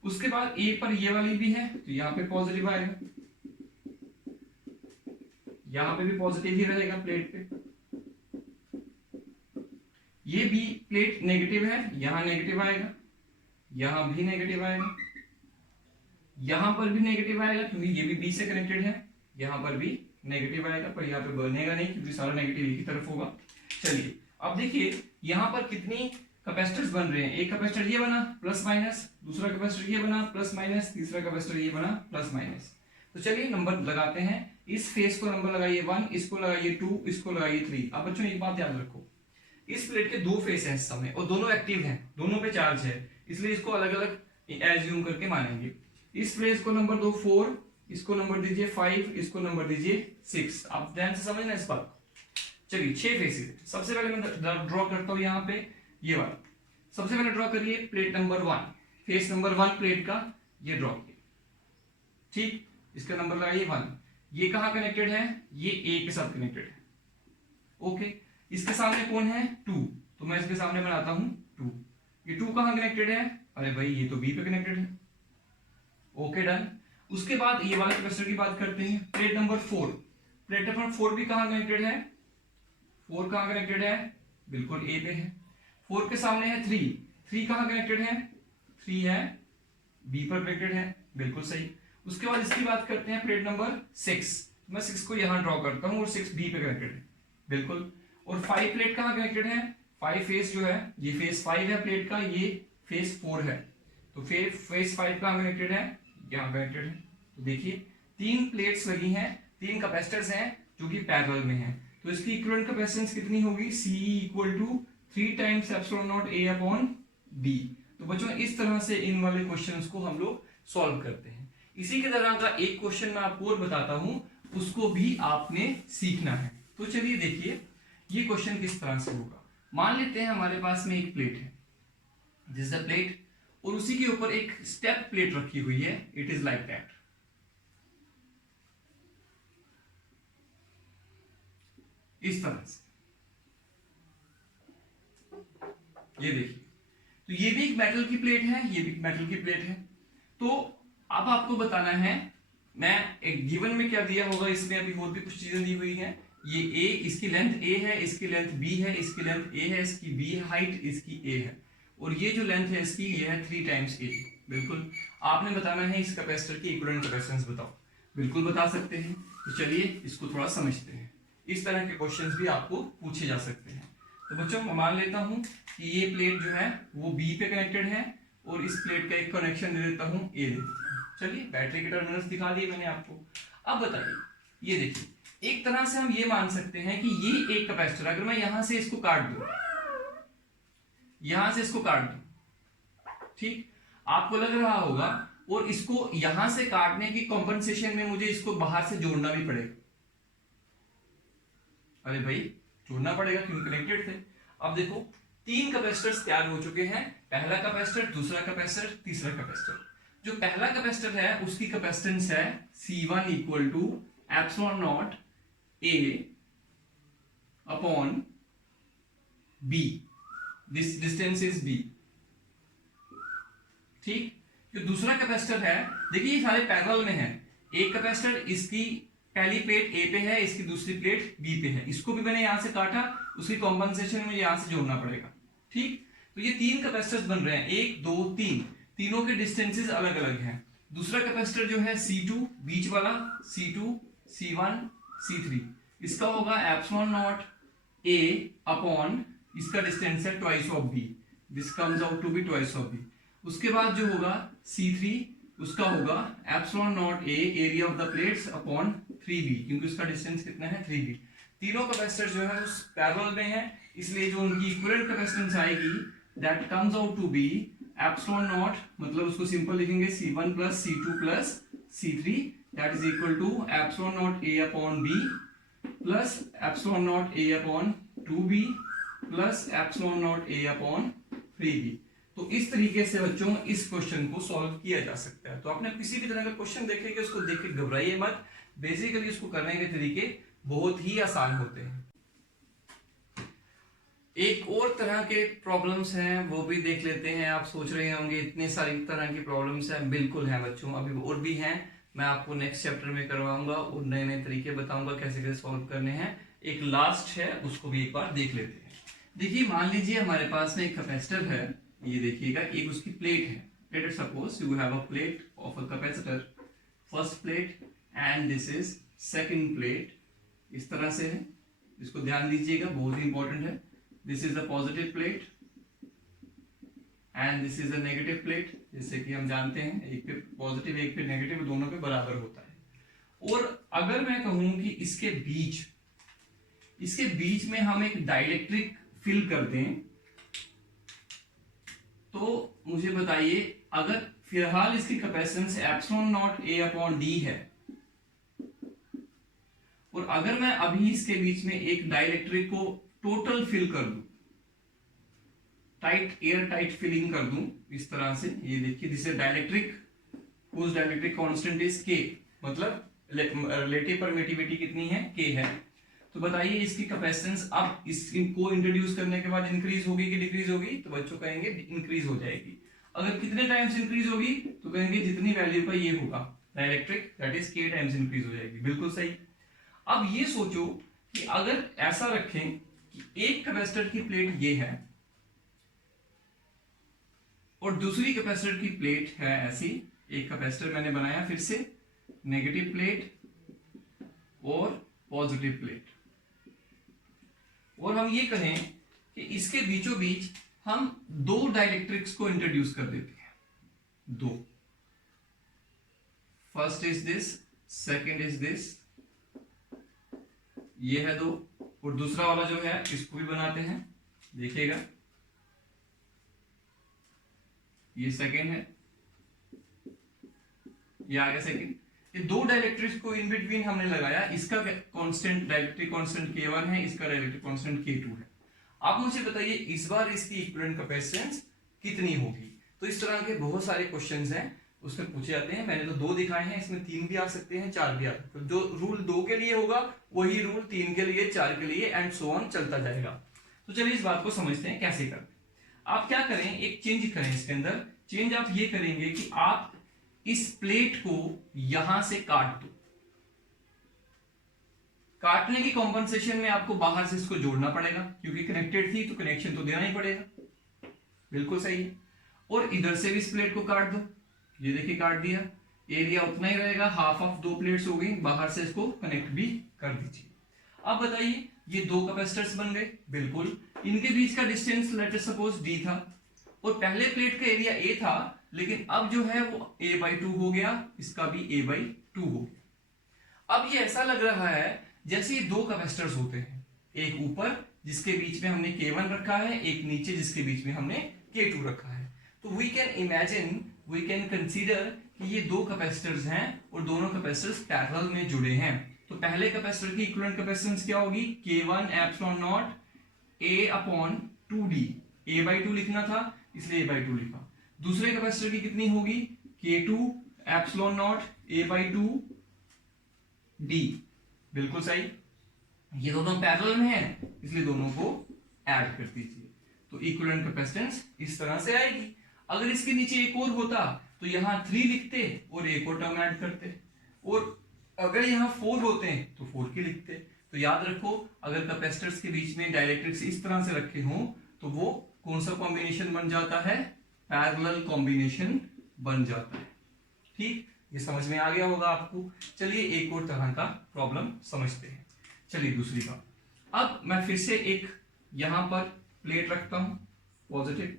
उसके बाद ए पर ये वाली भी है, तो यहाँ पे पॉजिटिव आएगा, यहाँ पे भी पॉजिटिव ही रहेगा प्लेट पे। ये भी प्लेट नेगेटिव है, यहां नेगेटिव आएगा, यहां भी नेगेटिव आएगा, यहां पर भी नेगेटिव आएगा क्योंकि ये भी बी से कनेक्टेड है, यहां पर भी नेगेटिव आएगा, पर यहाँ पे बनेगा नहीं क्योंकि सारा नेगेटिव एक ही तरफ होगा। चलिए अब देखिए यहाँ पर कितनी कैपेसिटर्स बन रहे हैं, एक कैपेसिटर ये बना प्लस माइनस, दूसरा कैपेसिटर ये बना प्लस माइनस, तीसरा कैपेसिटर ये बना प्लस माइनस। तो चलिए नंबर लगाते हैं, इस फेस को नंबर लगाइए 1, इसको लगाइए 2, इसको लगाइए 3। अब बच्चों एक बात याद रखो, इस प्लेट के दो फेस हैं इस समय और दोनों एक्टिव हैं, दोनों पे चार्ज है, इसलिए इसको अलग अलग एज्यूम करके मानेंगे। इस फेस को नंबर दो 4, इसको नंबर दीजिए 5, इसको नंबर दीजिए 6। आप ध्यान से समझना इस बात। चलिए 6 फेसेस, सबसे पहले मैं ड्रॉ करता हूं यहाँ पे ये वाला। सबसे पहले ड्रॉ करिए plate number 1, face number 1 plate का ये ड्रॉ किया, ठीक, इसका नंबर लगाइए 1। ये कहां कनेक्टेड है, ये ए के साथ कनेक्टेड है, ओके। इसके सामने कौन है 2, तो मैं इसके सामने बनाता हूं 2। ये 2 कहां कनेक्टेड है, अरे भाई ये तो बी पे कनेक्टेड है, ओके डन। उसके बाद ये वाले कैपेसिटर की बात करते हैं, प्लेट नंबर 4, प्लेट नंबर 4 भी कहां कनेक्टेड है, 4 कहां कनेक्टेड है, बिल्कुल ए पे है। 4 के सामने है 3, 3 कहां कनेक्टेड है, 3 है बी पर कनेक्टेड है, बिल्कुल सही। उसके बाद इसकी बात करते हैं प्लेट नंबर 6, मैं 6 को यहां ड्रॉ करता हूं और 6 बी पे कनेक्टेड है, बिल्कुल। और 5 प्लेट कहां कनेक्टेड है, 5 फेस जो है, ये फेस 5 है प्लेट का, ये फेस 4 है, तो फेस 5 कहां कनेक्टेड है, यहां कनेक्टेड है। तो देखिए 3 प्लेट्स लगी हैं, 3 कैपेसिटर्स हैं जो कि पैरेलल में हैं, तो इसकी इक्विवेलेंट कैपेसिटेंस कितनी होगी, C equal to 3 times epsilon naught A upon B। तो बच्चों इस तरह से इन वाले क्वेश्चंस को हम लोग सॉल्व करते हैं। इसी के तरह का एक क्वेश्चन मैं आपको और बताता हूं, उसको भी आपने सीखना है। तो चलिए देखिए ये क्वेश्चन किस तरह से होगा। मान लेते हैं हमारे पास में एक प्लेट है, दिस द प्लेट, और उसी के ऊपर एक स्टेप प्लेट रखी हुई है, इट इज लाइक दैट, इस तरह से। ये देखिए, तो ये भी एक मेटल की प्लेट है, ये भी मेटल की प्लेट है। तो अब आपको बताना है, मैं एक गिवन में क्या दिया होगा, इसमें अभी और भी कुछ चीजें दी हुई हैं। ये ए, इसकी लेंथ ए है, इसकी लेंथ बी है, इसकी लेंथ ए है, इसकी बी हाइट, इसकी ए है, और ये जो लेंथ है इसकी ये है 3 टाइम्स ए। बिल्कुल आपने बताना है इस कैपेसिटर की इक्विवेलेंट कैपेसिटेंस बताओ, बिल्कुल बता सकते हैं। तो चलिए इसको थोड़ा समझते हैं, इस तरह के क्वेश्चंस भी आपको पूछे जा सकते हैं। तो बच्चों मैं मान लेता हूं कि ये प्लेट जो है वो बी पे कनेक्टेड है, और इस प्लेट का एक कनेक्शन दे देता हूं ए दे देता हूं। चलिए बैटरी के टर्मिनल्स दिखा दिए मैंने आपको। अब बताइए, ये देखिए एक तरह से हम ये मान सकते हैं कि ये एक कैपेसिटर, अगर मैं यहां से इसको काट दूं, यहां से इसको काट दूं, ठीक, आपको लग रहा होगा, और इसको यहां से काटने की कॉम्पनसेशन में मुझे इसको बाहर से जोड़ना भी पड़ेगा। अरे भाई जोड़ना पड़ेगा क्योंकि कनेक्टेड थे। अब देखो 3 कैपेसिटर्स तैयार हो चुके हैं, पहला कैपेसिटर, दूसरा कैपेसिटर, तीसरा कैपेसिटर। जो पहला कैपेसिटर है उसकी कैपेसिटेंस है C1 equal to epsilon naught A upon B, this distance is B, ठीक। जो दूसरा कैपेसिटर है, देखिए ये सारे पैरेलल में है, एक कैपेसिटर इसकी पहली प्लेट ए पे है, इसकी दूसरी प्लेट बी पे है, इसको भी मैंने यहां से काटा, उसकी कॉम्पनसेशन में यहां से जोड़ना पड़ेगा, ठीक। तो ये 3 कैपेसिटर्स बन रहे हैं, 1 2 3, तीनों के डिस्टेंसेस अलग अलग हैं। दूसरा कैपेसिटर जो है C2 बीच वाला, C2 C1 C3, इसका होगा एप्सिलॉन नॉट A अपॉन इसका डिस्टेंस है twice of B, this comes out to be twice of B। उसके बाद जो होगा C3, उसका होगा epsilon naught A area of the plates upon 3B, क्योंकि उसका डिस्टेंस कितना है 3B। तीनों कैपेसिटर जो है उस पैरेलल में है, इसलिए जो उनकी इक्विवेलेंट कैपेसिटेंस आएगी that comes out to be epsilon naught, मतलब उसको सिंपल लिखेंगे C1 plus C2 plus C3 that is equal to epsilon naught A upon B plus epsilon naught A upon 2B plus epsilon naught A upon 3B। तो इस तरीके से बच्चों इस question को सॉल्व किया जा सकता है। तो आपने किसी भी तरह का क्वेश्चन देखेंगे उसको देख के घबराइए मत, बेसिकली उसको करने के तरीके बहुत ही आसान होते हैं। एक और तरह के प्रॉब्लम्स हैं वो भी देख लेते हैं। आप सोच रहे होंगे इतनी सारी तरह की प्रॉब्लम्स हैं, बिल्कुल हैं बच्चों, अभी और भी हैं। मैं आपको नेक्स्ट चैप्टर में करवाऊंगा और नए नए तरीके बताऊंगा कैसे कैसे सॉल्व करने हैं। एक लास्ट है उसको भी एक बार देख लेते हैं। देखिए मान लीजिए हमारे पास में एक कैपेसिटर है, ये देखिएगा, एक उसकी प्लेट है। Let us suppose you have a plate of a capacitor, first plate and this is second plate, इस तरह से है। इसको ध्यान दीजिएगा, बहुत ही इंपॉर्टेंट है। This is a positive plate and this is a negative plate. जैसे कि हम जानते हैं एक पे पॉजिटिव एक पे नेगेटिव, दोनों पे बराबर होता है। और अगर मैं कहूं कि इसके बीच में हम एक डाइलेक्ट्रिक फिल कर दें, तो मुझे बताइए अगर फिलहाल इसकी capacitance epsilon naught A upon D है, और अगर मैं अभी इसके बीच में एक डाइलेक्ट्रिक को टोटल फिल कर दूं, टाइट एयर टाइट फिलिंग कर दूं इस तरह से, ये देखिए this is dielectric whose dielectric constant is K, मतलब रिलेटिव परमिटिविटी कितनी है, K है। तो बताइए इसकी कैपेसिटेंस अब इसको इंट्रोड्यूस करने के बाद इंक्रीज होगी कि डिक्रीज होगी? तो बच्चों कहेंगे इंक्रीज हो जाएगी। अगर कितने टाइम्स इंक्रीज होगी? तो कहेंगे जितनी वैल्यू का ये होगा dielectric, that is K times increase हो जाएगी। बिल्कुल सही। अब ये सोचो कि अगर ऐसा रखें कि एक कैपेसिटर की प्लेट ये है और दूसरी कैपेसिटर की प्लेट है ऐसी, एक कैपेसिटर मैंने बनाया फिर से, नेगेटिव प्लेट और पॉजिटिव प्लेट, और हम ये कहें कि इसके बीचों बीच हम दो डाइलेक्ट्रिक्स को इंट्रोड्यूस कर देते हैं, दो, first is this, second is this, ये है दो, और दूसरा वाला जो है इसको भी बनाते हैं, देखिएगा ये सेकंड है, ये आ गया सेकंड। ये दो डाइलेक्ट्रिक्स को इन बिटवीन हमने लगाया, इसका कांस्टेंट डाइलेक्ट्रिक कांस्टेंट K1 है, इसका डाइलेक्ट्रिक कांस्टेंट K2 है। आप मुझे बताइए इस बार इसकी इक्विवेलेंट कैपेसिटेंस कितनी होगी? तो इस तरह के बहुत सारे क्वेश्चंस हैं उसमें पूछे जाते हैं। मैंने तो दो दिखाए हैं, इसमें 3 भी आ सकते हैं, 4 भी आ सकते हैं। तो जो रूल 2 के लिए होगा वही रूल 3 के लिए, 4 के लिए एंड सो ऑन चलता जाएगा। तो चलिए इस बात को समझते हैं कैसे करते हैं। आप क्या करें, एक चेंज करें इसके अंदर। चेंज आप ये करेंगे कि आप इस प्लेट को यहां से काट दो। काटने की कॉम्पनसेशन में आपको बाहर से इसको जोड़ना पड़ेगा, क्योंकि कनेक्टेड थी तो कनेक्शन तो देना ही पड़ेगा। बिल्कुल सही है। और इधर से भी इस प्लेट को काट दो, ये देखिए काट दिया, एरिया उतना ही रहेगा, हाफ ऑफ दो प्लेट्स हो गई, बाहर से इसको कनेक्ट भी कर दीजिए। अब बताइए ये दो कैपेसिटर्स बन गए, बिल्कुल। इनके बीच का distance let us suppose D था, और पहले प्लेट का एरिया A था, लेकिन अब जो है वो A/2 हो गया, इसका भी A/2 हो गया। अब ये ऐसा लग रहा है जैसे ये दो कैपेसिटर्स होते हैं, एक ऊपर जिसके बीच में हमने K1 रखा है, एक नीचे जिसके बीच में हमने K2 रखा है। तो we can imagine, we can consider कि ये दो कैपेसिटर्स हैं और दोनों कैपेसिटर्स पैरेलल में जुड़े हैं। तो पहले कैपेसिटर की इक्विवेलेंट कैपेसिटेंस क्या होगी? K1 epsilon naught A upon 2D, A/2 लिखना था इसलिए A/2 लिखा। दूसरे कैपेसिटर की कितनी होगी? K2 epsilon not A/2 D, बिल्कुल सही। ये दोनों पैरेलल में हैं इसलिए दोनों को ऐड कर दीजिए, तो इक्विवेलेंट कैपेसिटेंस इस तरह से आएगी। अगर इसके नीचे एक और होता तो यहां 3 लिखते और एक और टर्म ऐड करते, और अगर यहां 4 होते हैं तो 4 की लिखते। तो याद रखो अगर कैपेसिटर्स के बीच में डाइलेक्ट्रिक्स इस तरह से रखे हों तो वो कौन सा कॉम्बिनेशन बन जाता है? पैरेलल कॉम्बिनेशन बन जाता है। ठीक, ये समझ में आ गया होगा आपको। चलिए एक और तरह का प्रॉब्लम समझते हैं। चलिए दूसरी बात, अब मैं फिर से एक यहां पर प्लेट रखता हूं पॉजिटिव,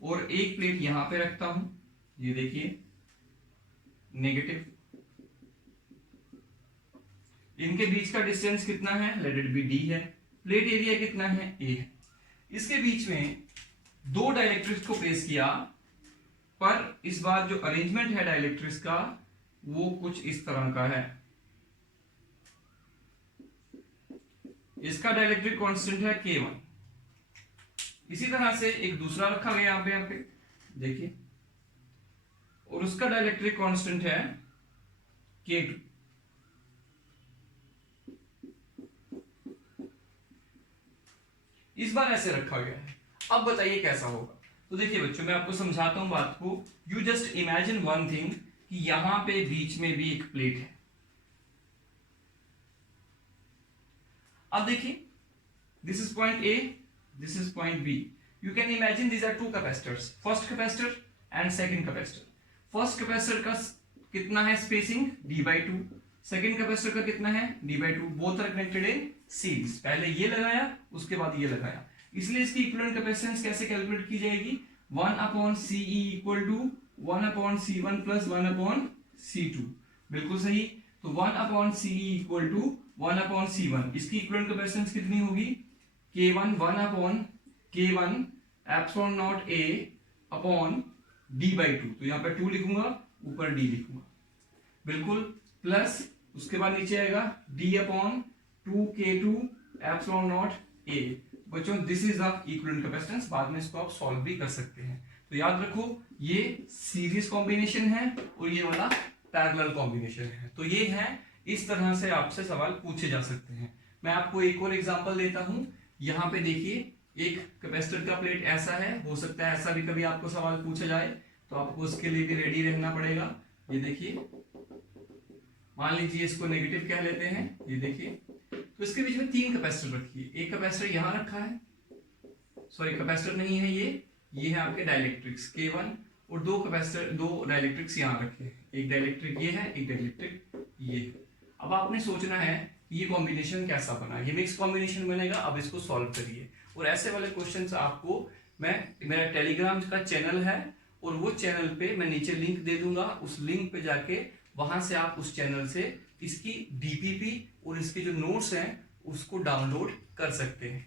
और एक प्लेट यहां पे रखता हूं, ये देखिए नेगेटिव। इनके बीच का डिस्टेंस कितना है? लेट इट बी D है। प्लेट एरिया कितना है? A है। इसके बीच में दो डाइलेक्ट्रिक्स को प्लेस किया, पर इस बार जो अरेंजमेंट है डाइलेक्ट्रिक्स का वो कुछ इस तरह का है। इसका डाइलेक्ट्रिक कांस्टेंट है K1। इसी तरह से एक दूसरा रखा गया यहाँ पे देखिए, और उसका डाइलेक्ट्रिक कांस्टेंट है K2। इस बार ऐसे रखा गया है। अब बताइए कैसा होगा। तो देखिए बच्चों, मैं आपको समझाता हूं बात को। You just imagine one thing कि यहां पे बीच में भी एक प्लेट है। अब देखिए, this is point A, this is point B. You can imagine these are two capacitors, first capacitor and second capacitor. First capacitor का कितना है स्पेसिंग, d/2। सेकंड कैपेसिटर का कितना है, d/2। Both are connected in series. पहले ये लगाया, उसके बाद ये लगाया, इसलिए इसकी इक्विवेलेंट कैपेसिटेंस कैसे कैलकुलेट की जाएगी, 1/CE equal to 1/C1 plus 1/C2। बिल्कुल सही। तो 1/CE इक्वल टू 1/C1, इसकी इक्विवेलेंट कैपेसिटेंस कितनी होगी, K1 1/K1 epsilon naught A upon d/2। तो यहाँ पे 2 लिखूंगा, ऊपर d लिखूंगा, बिल्कुल, प्लस उसके बाद नीचे आएगा d/2K2 एप्सिलॉन नॉट A। बच्चों this is the equivalent capacitance. बाद में इसको आप सॉल्व भी कर सकते हैं। तो याद रखो, ये सीरीज कॉम्बिनेशन है और ये वाला पैरेलल कॉम्बिनेशन है। तो ये है, इस तरह से आपसे सवाल पूछे जा सकते हैं। मैं आपको एक और एग्जांपल देता हूं। यहाँ पे देखिए, एक कैपेसिटर का प्लेट ऐसा है, हो सकता है ऐसा भी कभी आपको सवाल पूछा जाए, तो आपको उसके लिए भी रेडी रहना पड़ेगा। ये देखिए, मान लीजिए इसको नेगेटिव कह लेते हैं, ये देखिए। तो इसके बीच में 3 कैपेसिटर रखिए। एक कैपेसिटर यहां रखा है, सॉरी कैपेसिटर नहीं है ये है आपके डाइलेक्ट्रिक्स K1, और दो डाइलेक्ट्रिक्स यहां रखे हैं। एक डाइलेक्ट्रिक ये है, एक डाइलेक्ट्रिक ये है। अब आपने सोचना है ये कॉम्बिनेशन कैसा बना, ये मिक्स कॉम्बिनेशन बनेगा। अब इसको सॉल्व करिए। और ऐसे वाले क्वेश्चंस आपको मेरा टेलीग्राम का चैनल है, और वो चैनल पे मैं नीचे लिंक दे दूंगा। उस लिंक पे जाके वहां से आप उस चैनल से इसकी DPP और इसके जो नोट्स हैं उसको डाउनलोड कर सकते हैं।